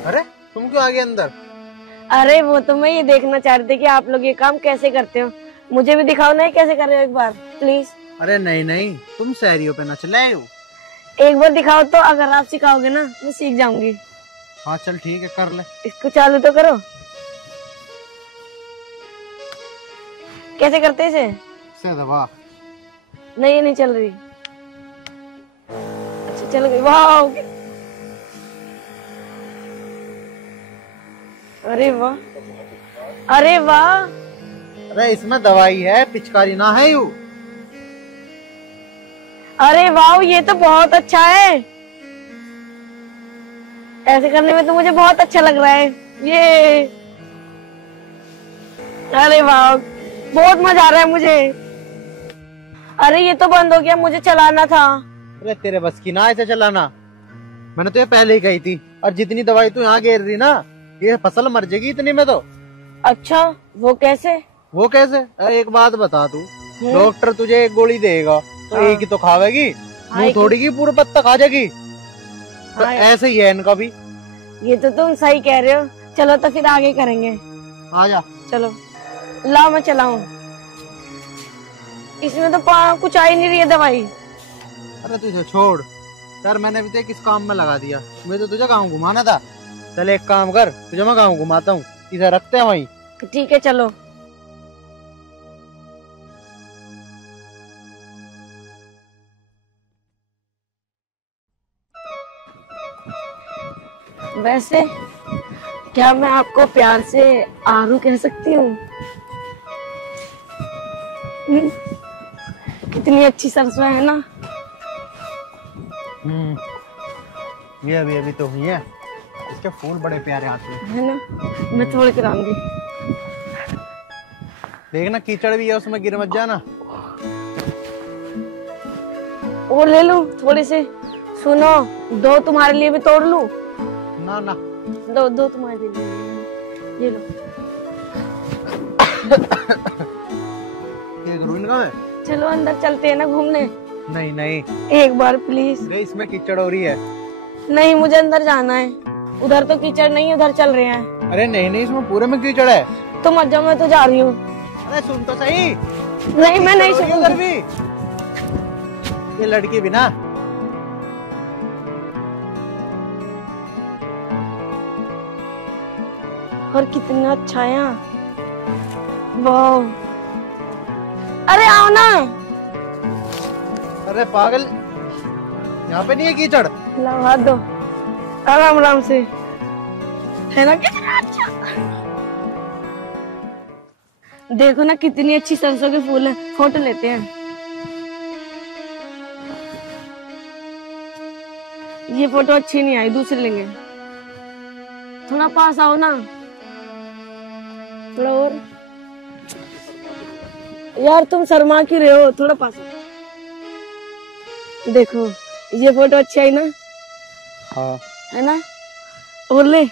अरे तुम क्यों आ गए अंदर? अरे वो तो मैं ये देखना चाह रही थी कि आप लोग ये काम कैसे करते हो। मुझे भी दिखाओ ना कैसे कर रहे हो एक बार प्लीज। अरे नहीं नहीं, तुम सहरियों पे ना चलाए हो। एक बार दिखाओ तो, अगर आप सिखाओगे ना मैं सीख जाऊंगी। हाँ चल ठीक है, कर ले। इसको चालू तो करो। कैसे करते इसे? से दबा। नहीं ये नहीं चल रही। अच्छा चल गई, वाह। अरे वाह, अरे वाह। अरे इसमें दवाई है, पिचकारी ना है यू। अरे वाह, ये तो बहुत अच्छा है। ऐसे करने में तो मुझे बहुत अच्छा लग रहा है ये। अरे वाह, बहुत मजा आ रहा है मुझे। अरे ये तो बंद हो गया, मुझे चलाना था। अरे तेरे बस की ना ऐसे चलाना, मैंने तो ये पहले ही कही थी। और जितनी दवाई तू यहाँ गिर रही ना, ये फसल मर जाएगी इतनी में तो। अच्छा वो कैसे? वो कैसे? अरे एक बात बता, तू डॉक्टर तुझे एक गोली देगा तो एक ही तो खावेगी, मुंह थोड़ी की पूरा पत्ता खा जाएगी। तो ऐसे ही है इनका भी। ये तो तुम सही कह रहे हो। चलो तो फिर आगे करेंगे। आजा। चलो लाओ मैं चलाऊं। इसमें तो कुछ आ ही नहीं रही है दवाई। अरे तुझे छोड़ यार, मैंने भी तो किस काम में लगा दिया। मुझे तो तुझे गाँव घुमाना था। चल एक काम कर, तुझे मैं गाँव घुमाता हूँ, इसे रखते हैं वहीं। ठीक है चलो। वैसे क्या मैं आपको प्यार से आरू कह सकती हूँ? कितनी अच्छी सरसों है ना। ये अभी अभी तो हुई है, इसके फूल बड़े प्यारे आते हैं है ना। मैं थोड़ी कराऊंगी। देखना कीचड़ भी है उसमें, गिर मत जाना। वो ले लूं थोड़ी सी। सुनो, दो तुम्हारे लिए भी तोड़ लूं? ना ना, दो तुम्हारे लिए। ये लो। ये करूं इनका मैं? चलो अंदर चलते हैं ना घूमने। नहीं नहीं, एक बार प्लीज। इसमें कीचड़ हो रही है। नहीं मुझे अंदर जाना है। उधर तो कीचड़ नहीं, उधर चल रहे हैं। अरे नहीं नहीं, इसमें पूरे में कीचड़ है। तो मत जाओ, मैं तो जा रही हूँ। अरे सुन तो सही। नहीं मैं नहीं सुनूंगी। उधर भी ये लड़की भी ना। और कितना अच्छा है यहाँ। वाह। अरे आओ ना। अरे पागल, यहाँ पे नहीं है कीचड़। लगा दो आराम आराम से, है ना। कितना अच्छा। देखो ना कितनी अच्छी सरसों के फूल है। फोटो लेते हैं। ये फोटो अच्छी नहीं आई, दूसरी लेंगे। थोड़ा पास आओ ना, थोड़ा और। यार तुम शर्मा क्यों रहे हो, थोड़ा पास आओ। देखो ये फोटो अच्छी आई ना? हाँ है ना? और ले,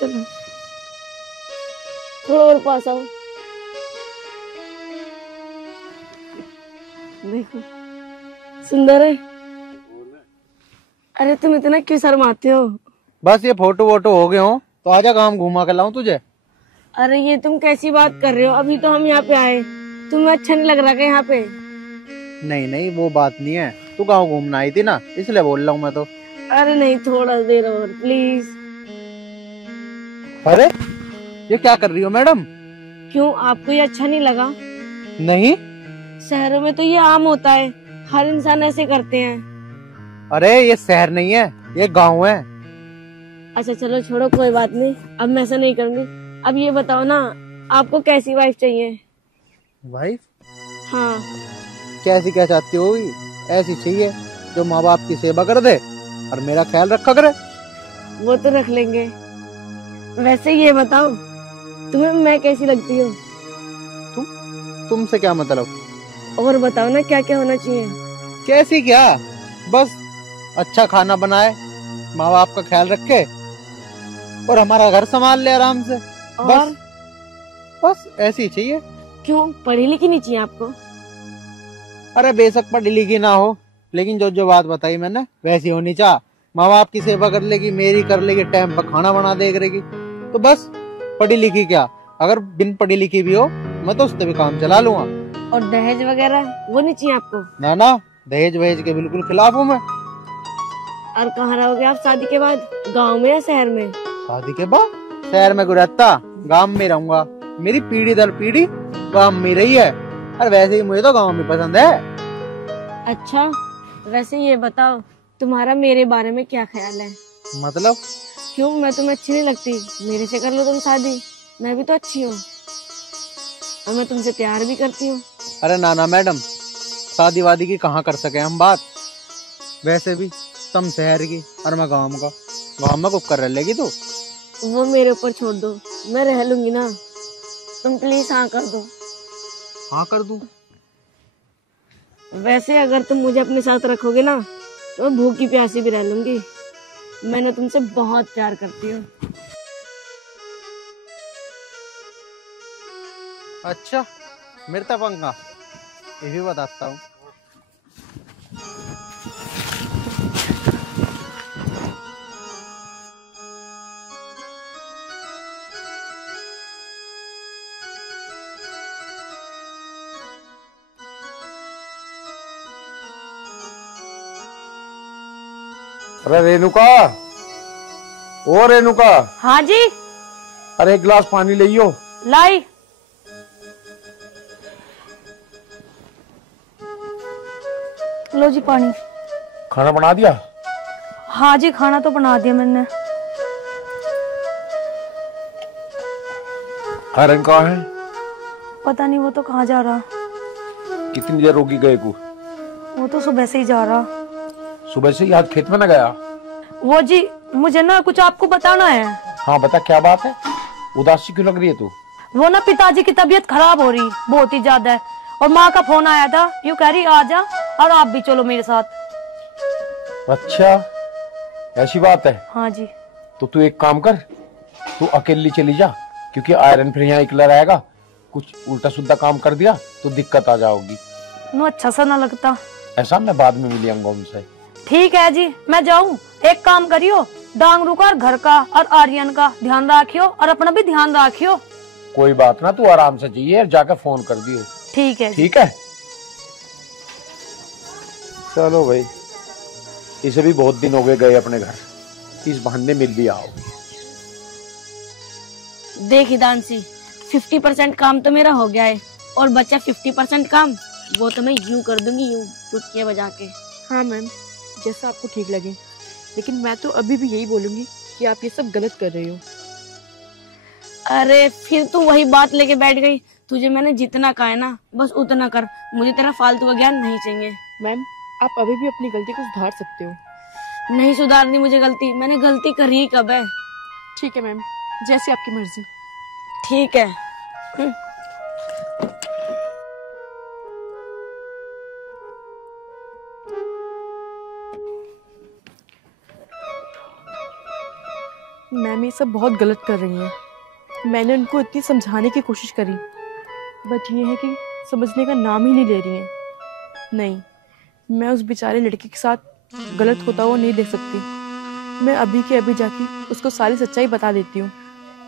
चलो थोड़ा और पास आओ। देखो सुंदर है। अरे तुम इतना क्यों शर्माते हो? बस ये फोटो वोटो हो गए हो तो आजा, काम घुमा कर लाऊं तुझे। अरे ये तुम कैसी बात कर रहे हो, अभी तो हम यहाँ पे आए, तुम्हें अच्छा नहीं लग रहा क्या यहाँ पे? नहीं नहीं वो बात नहीं है, तू गाँव घूमना आई थी ना इसलिए बोल रहा हूँ मैं तो। अरे नहीं, थोड़ा देर और प्लीज। अरे ये क्या कर रही हो मैडम? क्यों, आपको ये अच्छा नहीं लगा? नहीं, शहरों में तो ये आम होता है, हर इंसान ऐसे करते हैं। अरे ये शहर नहीं है, ये गांव है। अच्छा चलो छोड़ो, कोई बात नहीं, अब मैं ऐसा नहीं करूंगी। अब ये बताओ ना, आपको कैसी वाइफ चाहिए? वाइफ? हाँ। कैसी क्या चाहती होगी? ऐसी चाहिए जो माँ बाप की सेवा कर दे और मेरा ख्याल रखा करे। वो तो रख लेंगे। वैसे ये बताओ, तुम्हें मैं कैसी लगती हूँ? तुमसे क्या मतलब? और बताओ ना, क्या क्या होना चाहिए? कैसी क्या, बस अच्छा खाना बनाए, माँ बाप का ख्याल रखे और हमारा घर संभाल ले आराम से। और? बस ऐसी ही चाहिए। क्यों, पढ़ी लिखी नहीं चाहिए आपको? अरे बेशक पढ़ी लिखी ना हो, लेकिन जो जो बात बताई मैंने वैसी होनी चाह। माँ बाप की सेवा कर लेगी, मेरी कर लेगी, टाइम पर खाना बना दे करेगी, तो बस पढ़ी लिखी क्या, अगर बिन पढ़ी लिखी भी हो मैं तो उससे भी काम चला लूंगा। और दहेज वगैरह वो नहीं चाहिए आपको? ना ना, दहेज वहेज के बिल्कुल खिलाफ हूँ मैं। और कहाँ रहोगे आप शादी के बाद, गांव में या शहर में? शादी के बाद शहर में गुरत्ता, गांव में रहूंगा। मेरी पीढ़ी दर पीढ़ी गांव में रही है, और वैसे ही मुझे तो गांव में पसंद है। अच्छा, वैसे ये बताओ तुम्हारा मेरे बारे में क्या ख्याल है? मतलब? क्यों, मैं तुम्हें अच्छी नहीं लगती? मेरे से कर लो तुम शादी, मैं भी तो अच्छी हूँ और मैं तुमसे प्यार भी करती हूँ। अरे ना ना मैडम, शादी वादी की कहाँ कर सके हम बात। वैसे भी तुम शहर की और मैं गांव का, गांव में कुछ कर रह लेगी तो? वो मेरे ऊपर छोड़ दो, मैं रह लूंगी ना, तुम प्लीज हाँ कर दो। हाँ कर दूं? वैसे अगर तुम मुझे अपने साथ रखोगे ना तो मैं भूखी प्यासी भी रह लूंगी, मैंने तुमसे बहुत प्यार करती हूँ। अच्छा मेरे पंखा, ये भी बताता हूँ। अरे रेणुका, ओ रेणुका। हाँ जी। अरे एक गिलास पानी लियो। लाई। लो जी पानी। खाना बना दिया? हाँ जी, खाना तो बना दिया मैंने। हरन कहाँ है? पता नहीं, वो तो कहाँ जा रहा। कितनी देर होगी गए को? वो तो सुबह से ही जा रहा। सुबह से ही आज खेत में न गया? वो जी मुझे ना कुछ आपको बताना है। हाँ बता, क्या बात है? उदासी क्यों लग रही है तू? वो ना पिताजी की तबीयत खराब हो रही बहुत ही ज्यादा है, और माँ का फोन आया था, यूँ कह रही आ जा और आप भी चलो मेरे साथ। अच्छा ऐसी बात है? हाँ जी। तो तू एक काम कर, तू अकेली चली जा, क्योंकि आयरन फिर यहाँ इकला रहेगा, कुछ उल्टा सुल्टा काम कर दिया तो दिक्कत आ जाओगी। नो अच्छा सा ना लगता। ऐसा मैं बाद में मिली आऊंगा उनसे। ठीक है जी, मैं जाऊँ। एक काम करियो, डांगरू का और घर का और आर्यन का ध्यान रखियो और अपना भी ध्यान रखियो। कोई बात ना, तू आराम से चाहिए, जाकर फोन कर दियो। ठीक है। ठीक है, चलो भाई, इसे भी बहुत दिन हो गए अपने घर, इस बहाने मिल भी आओ। देख हिदांशी, 50% काम तो मेरा हो गया है और बचा 50% काम, वो तो मैं यूं कर दूंगी, यूं चुटकियां बजा के। हाँ मैम, जैसा आपको ठीक लगे, लेकिन मैं तो अभी भी यही बोलूंगी कि आप ये सब गलत कर रहे हो। अरे फिर तू वही बात लेके बैठ गई। तुझे मैंने जितना कहा है ना बस उतना कर, मुझे तेरा फालतू का ज्ञान नहीं चाहिए। मैम आप अभी भी अपनी गलती को सुधार सकते हो। नहीं सुधारनी मुझे गलती, मैंने गलती करी ही कब है। ठीक है मैम, जैसी आपकी मर्जी। ठीक है। मैम ये सब बहुत गलत कर रही हैं। मैंने उनको इतनी समझाने की कोशिश करी, बट ये है कि समझने का नाम ही नहीं ले रही हैं। नहीं, मैं उस बेचारे लड़के के साथ गलत होता हुआ नहीं देख सकती। मैं अभी के अभी जाके उसको सारी सच्चाई बता देती हूँ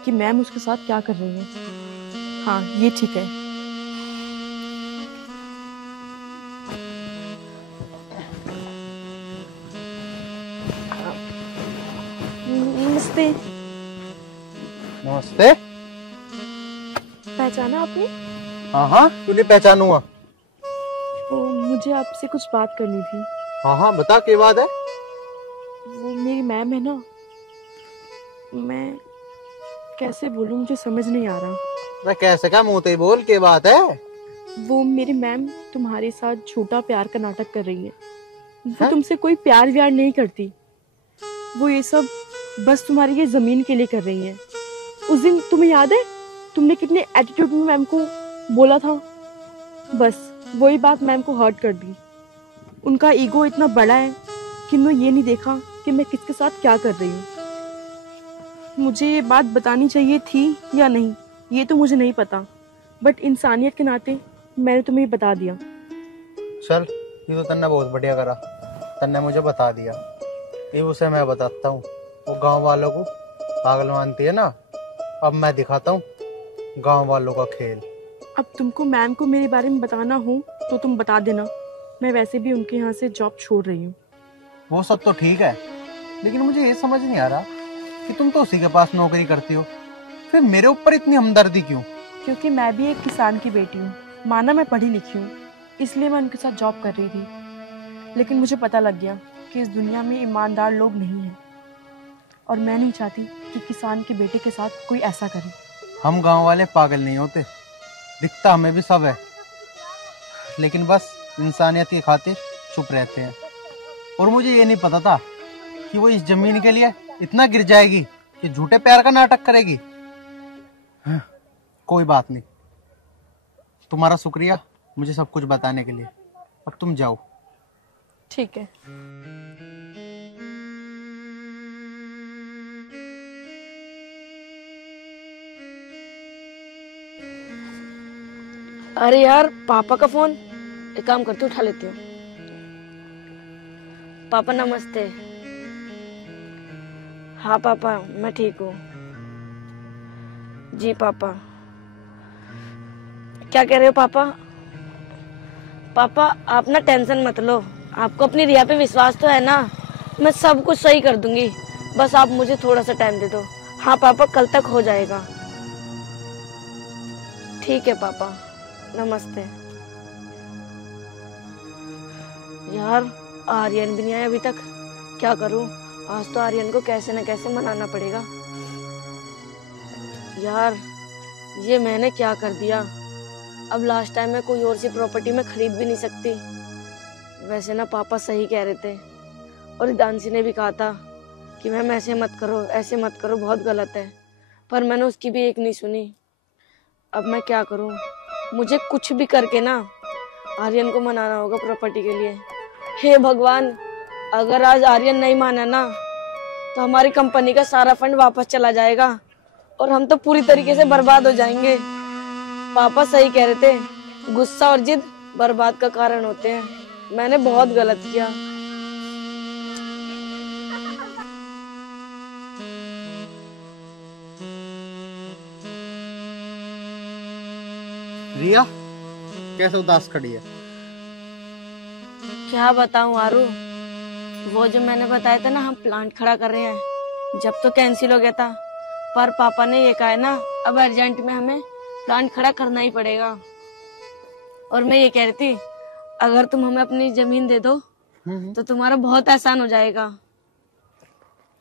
कि मैम उसके साथ क्या कर रही हैं। हाँ, ये ठीक है। नमस्ते। नमस्ते। पहचाना आपने? हाँ हाँ, क्यों नहीं पहचानूंगा। मुझे आपसे कुछ बात करनी थी। हाँ हाँ, बता क्या बात है। वो मेरी मैम है ना, मैं कैसे बोलूं, मुझे समझ नहीं आ रहा। अरे कैसे, क्या मुंह ते बोल, क्या बात है। वो मेरी मैम तुम्हारे साथ झूठा प्यार का नाटक कर रही है। वो तुमसे कोई प्यार व्यार नहीं करती। वो ये सब बस तुम्हारी ये जमीन के लिए कर रही है। उस दिन तुम्हें याद है, तुमने कितने एटीट्यूड में मैम को बोला था। बस वही बात मैम को हर्ट कर दी। उनका ईगो इतना बड़ा है कि उन्होंने ये नहीं देखा कि मैं किसके साथ क्या कर रही हूँ। मुझे ये बात बतानी चाहिए थी या नहीं, ये तो मुझे नहीं पता, बट इंसानियत के नाते मैंने तुम्हें बता दिया। चल, ये तो तन्ने बहुत बढ़िया करा, तन्ने मुझे बता दिया। ये उसे मैं बताता हूँ। वो गांव वालों को पागल मानती है ना, अब मैं दिखाता हूँ गांव वालों का खेल। अब तुमको मैम को मेरे बारे में बताना हो तो तुम बता देना। मैं वैसे भी उनके यहाँ से जॉब छोड़ रही हूँ। वो सब तो ठीक है, लेकिन मुझे ये समझ नहीं आ रहा कि तुम तो उसी के पास नौकरी करती हो, फिर मेरे ऊपर इतनी हमदर्दी क्यों? क्योंकि मैं भी एक किसान की बेटी हूँ। माना मैं पढ़ी लिखी हूँ, इसलिए मैं उनके साथ जॉब कर रही थी। लेकिन मुझे पता लग गया कि इस दुनिया में ईमानदार लोग नहीं हैं, और मैं नहीं चाहती कि किसान के बेटे के साथ कोई ऐसा करे। हम गांव वाले पागल नहीं होते, दिखता हमें भी सब है, लेकिन बस इंसानियत की खातिर चुप रहते हैं। और मुझे ये नहीं पता था कि वो इस जमीन के लिए इतना गिर जाएगी कि झूठे प्यार का नाटक करेगी। कोई बात नहीं, तुम्हारा शुक्रिया मुझे सब कुछ बताने के लिए। अब तुम जाओ। ठीक है। अरे यार, पापा का फोन। एक काम करती हूँ, उठा लेती हूँ। पापा नमस्ते। हाँ पापा, मैं ठीक हूँ। जी पापा। क्या कह रहे हो पापा? पापा आप ना टेंशन मत लो, आपको अपनी रिया पे विश्वास तो है ना। मैं सब कुछ सही कर दूंगी, बस आप मुझे थोड़ा सा टाइम दे दो। हाँ पापा, कल तक हो जाएगा। ठीक है पापा, नमस्ते। यार आर्यन भी नहीं आया अभी तक, क्या करूं? आज तो आर्यन को कैसे न कैसे मनाना पड़ेगा। यार ये मैंने क्या कर दिया। अब लास्ट टाइम मैं कोई और सी प्रॉपर्टी में खरीद भी नहीं सकती। वैसे ना पापा सही कह रहे थे, और दानसी ने भी कहा था कि मैम ऐसे मत करो, ऐसे मत करो, बहुत गलत है। पर मैंने उसकी भी एक नहीं सुनी। अब मैं क्या करूं? मुझे कुछ भी करके ना आर्यन को मनाना होगा प्रॉपर्टी के लिए। हे भगवान, अगर आज आर्यन नहीं माना ना तो हमारी कंपनी का सारा फंड वापस चला जाएगा और हम तो पूरी तरीके से बर्बाद हो जाएंगे। पापा सही कह रहे थे, गुस्सा और जिद बर्बाद का कारण होते हैं। मैंने बहुत गलत किया। रिया कैसे उदास खड़ी है? क्या बताऊं आरू, वो जो मैंने बताया था ना, हम प्लांट खड़ा कर रहे हैं, जब तो कैंसिल हो गया था, पर पापा ने ये कहा है ना अब अर्जेंट में हमें प्लांट खड़ा करना ही पड़ेगा। और मैं ये कह रही थी, अगर तुम हमें अपनी जमीन दे दो तो तुम्हारा बहुत आसान हो जाएगा।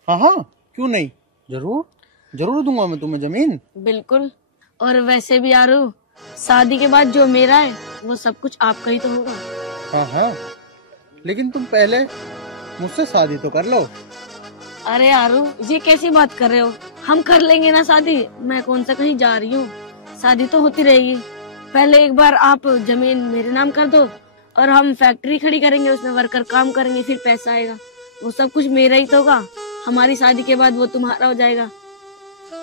हाँ हाँ, क्यों नहीं, जरूर जरूर दूंगा मैं तुम्हें जमीन। बिल्कुल। और वैसे भी आरू, शादी के बाद जो मेरा है वो सब कुछ आपका ही तो होगा। हाँ हाँ, लेकिन तुम पहले मुझसे शादी तो कर लो। अरे आरू, ये कैसी बात कर रहे हो? हम कर लेंगे ना शादी। मैं कौन सा कहीं जा रही हूँ, शादी तो होती रहेगी। पहले एक बार आप जमीन मेरे नाम कर दो और हम फैक्ट्री खड़ी करेंगे, उसमें वर्कर काम करेंगे, फिर पैसा आएगा। वो सब कुछ मेरा ही तो होगा। हमारी शादी के बाद वो तुम्हारा हो जाएगा,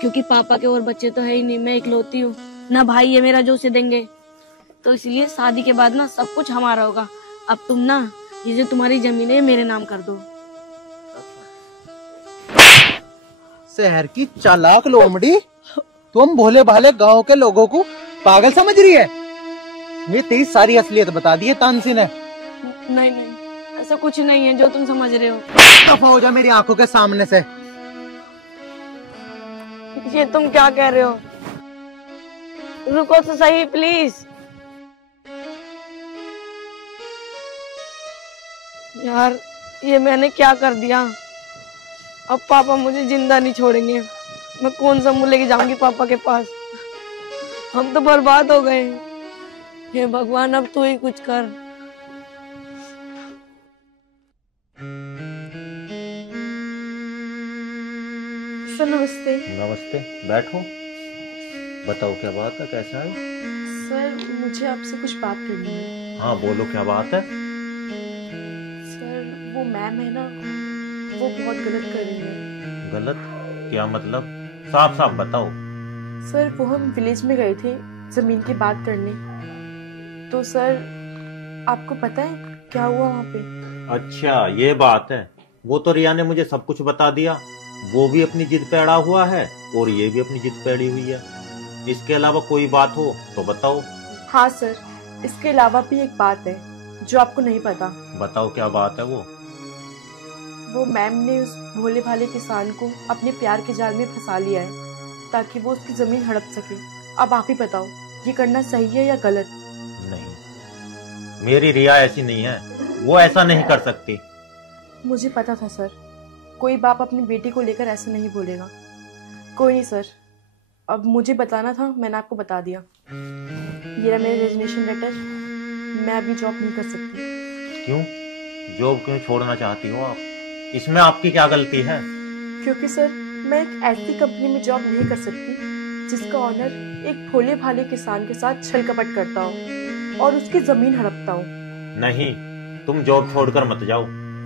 क्योंकि पापा के और बच्चे तो है ही नहीं, मैं इकलौती हूँ, ना भाई है मेरा जो उसे देंगे। तो इसलिए शादी के बाद ना सब कुछ हमारा होगा। अब तुम ना ये जो तुम्हारी जमीन है मेरे नाम कर दो। शहर की चालाक लोमड़ी, तुम भोले भाले गांव के लोगों को पागल समझ रही है। ये तेरी सारी असलियत बता दी है तानसी ने। नहीं नहीं, ऐसा कुछ नहीं है जो तुम समझ रहे हो। दफा हो जा मेरी आंखों के सामने से। ये तुम क्या कह रहे हो? रुको तो सही प्लीज। यार ये मैंने क्या कर दिया? अब पापा मुझे जिंदा नहीं छोड़ेंगे। मैं कौन सा मुंह लेके जाऊंगी पापा के पास? हम तो बर्बाद हो गए। हे भगवान, अब तू ही कुछ कर। सर नमस्ते। नमस्ते, बैठो। बताओ क्या बात है, कैसा है? सर मुझे आपसे कुछ बात करनी है। हाँ बोलो, क्या बात है? सर वो मैम है ना, वो बहुत गलत कर रही है। गलत? क्या मतलब? साफ साफ बताओ। सर वो हम विलेज में गए थे जमीन की बात करने, तो सर आपको पता है क्या हुआ वहाँ पे? अच्छा ये बात है। वो तो रिया ने मुझे सब कुछ बता दिया। वो भी अपनी जिद पे अड़ा हुआ है और ये भी अपनी जिद पे अड़ी हुई है। इसके अलावा कोई बात हो तो बताओ। हाँ सर, इसके अलावा भी एक बात है जो आपको नहीं पता। बताओ क्या बात है? वो मैम ने उस भोले भाले किसान को अपने प्यार के जाल में फंसा लिया है ताकि वो उसकी जमीन हड़प सके। अब आप ही बताओ, ये करना सही है या गलत? नहीं, मेरी रिया ऐसी नहीं है, वो ऐसा नहीं कर सकती। मुझे पता था सर, कोई बाप अपनी बेटी को लेकर ऐसा नहीं बोलेगा। कोई नहीं सर, अब मुझे बताना था, मैंने आपको बता दिया। ये रहा मेरा रेजिग्नेशन लेटर। मैं अभी जॉब नहीं कर सकती। क्यों? जॉब क्यों छोड़ना चाहती हो आप? इसमें आपकी क्या गलती है? क्योंकि सर मैं एक ऐसी कंपनी में जॉब नहीं कर सकती जिसका ऑनर एक भोले भाले किसान के साथ छल कपट करता हो और उसकी जमीन हड़पता हो। नहीं, तुम जॉब छोड़कर मत जाओ।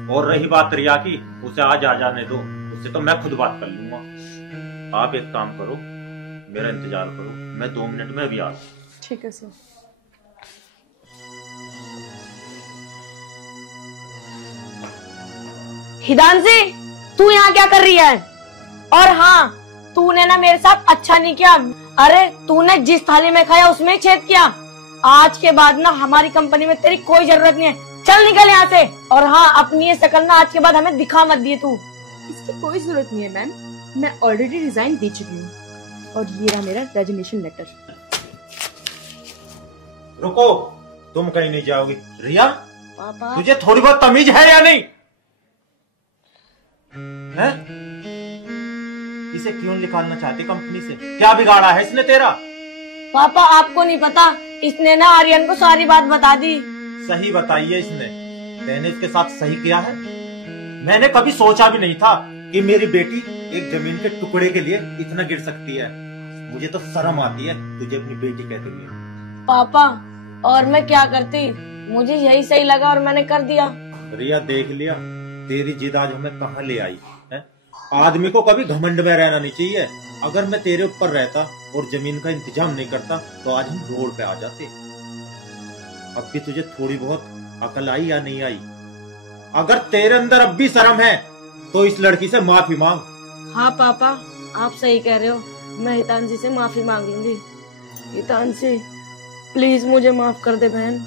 और रही बात रिया की, उसे आज आ जाने दो, उससे तो मैं खुद बात कर लूंगा। आप एक काम करो, मेरा इंतजार करो, मैं 2 मिनट में अभी आ रहा हूं। ठीक है सर। हिदांशी, तू यहाँ क्या कर रही है? और हाँ, तूने ना मेरे साथ अच्छा नहीं किया। अरे तूने जिस थाली में खाया उसमें ही छेद किया। आज के बाद ना हमारी कंपनी में तेरी कोई जरूरत नहीं है। चल निकल यहाँ से। और हाँ, अपनी ये शकल ना आज के बाद हमें दिखा मत दिए तू। इसकी कोई जरूरत नहीं है मैम, मैं ऑलरेडी रिजाइन दे चुकी हूँ। और ये रहा मेरा रेजिग्नेशन लेटर। रुको, तुम कहीं नहीं जाओगी। रिया, पापा तुझे थोड़ी बहुत तमीज है या नहीं? है? इसे क्यों निकालना चाहती कंपनी से? क्या बिगाड़ा है इसने तेरा? पापा आपको नहीं पता, इसने ना आर्यन को सारी बात बता दी। सही बताई है इसने। मैंने इसके साथ सही किया है। मैंने कभी सोचा भी नहीं था कि मेरी बेटी एक जमीन के टुकड़े के लिए इतना गिर सकती है। मुझे तो शर्म आती है तुझे अपनी बेटी कहते हुए। पापा और मैं क्या करती, मुझे यही सही लगा और मैंने कर दिया। रिया देख लिया, तेरी जिद आज हमें कहाँ ले आई है। आदमी को कभी घमंड में रहना नहीं चाहिए। अगर मैं तेरे ऊपर रहता और जमीन का इंतजाम नहीं करता तो आज हम रोड पे आ जाते। अब भी तुझे थोड़ी बहुत अकल आई या नहीं आई? अगर तेरे अंदर अब भी शर्म है तो इस लड़की से माफी मांग। हाँ पापा, आप सही कह रहे हो, मैं हितांशी से माफी मांग लूंगी। हितांशी प्लीज मुझे माफ कर दे बहन।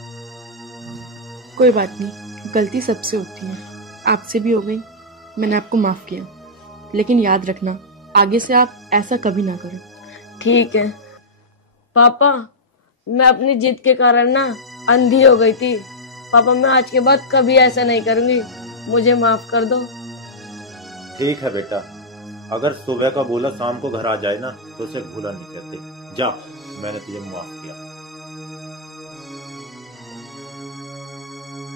कोई बात नहीं, गलती सबसे होती है, आपसे भी हो गई, मैंने आपको माफ किया। लेकिन याद रखना, आगे से आप ऐसा कभी ना करो। ठीक है पापा, मैं अपनी जिद के कारण ना अंधी हो गई थी। पापा मैं आज के बाद कभी ऐसा नहीं करूंगी, मुझे माफ कर दो। ठीक है बेटा, अगर सुबह का बोला शाम को घर आ जाए ना तो उसे भूला नहीं कहते। जा, मैंने तुझे माफ किया।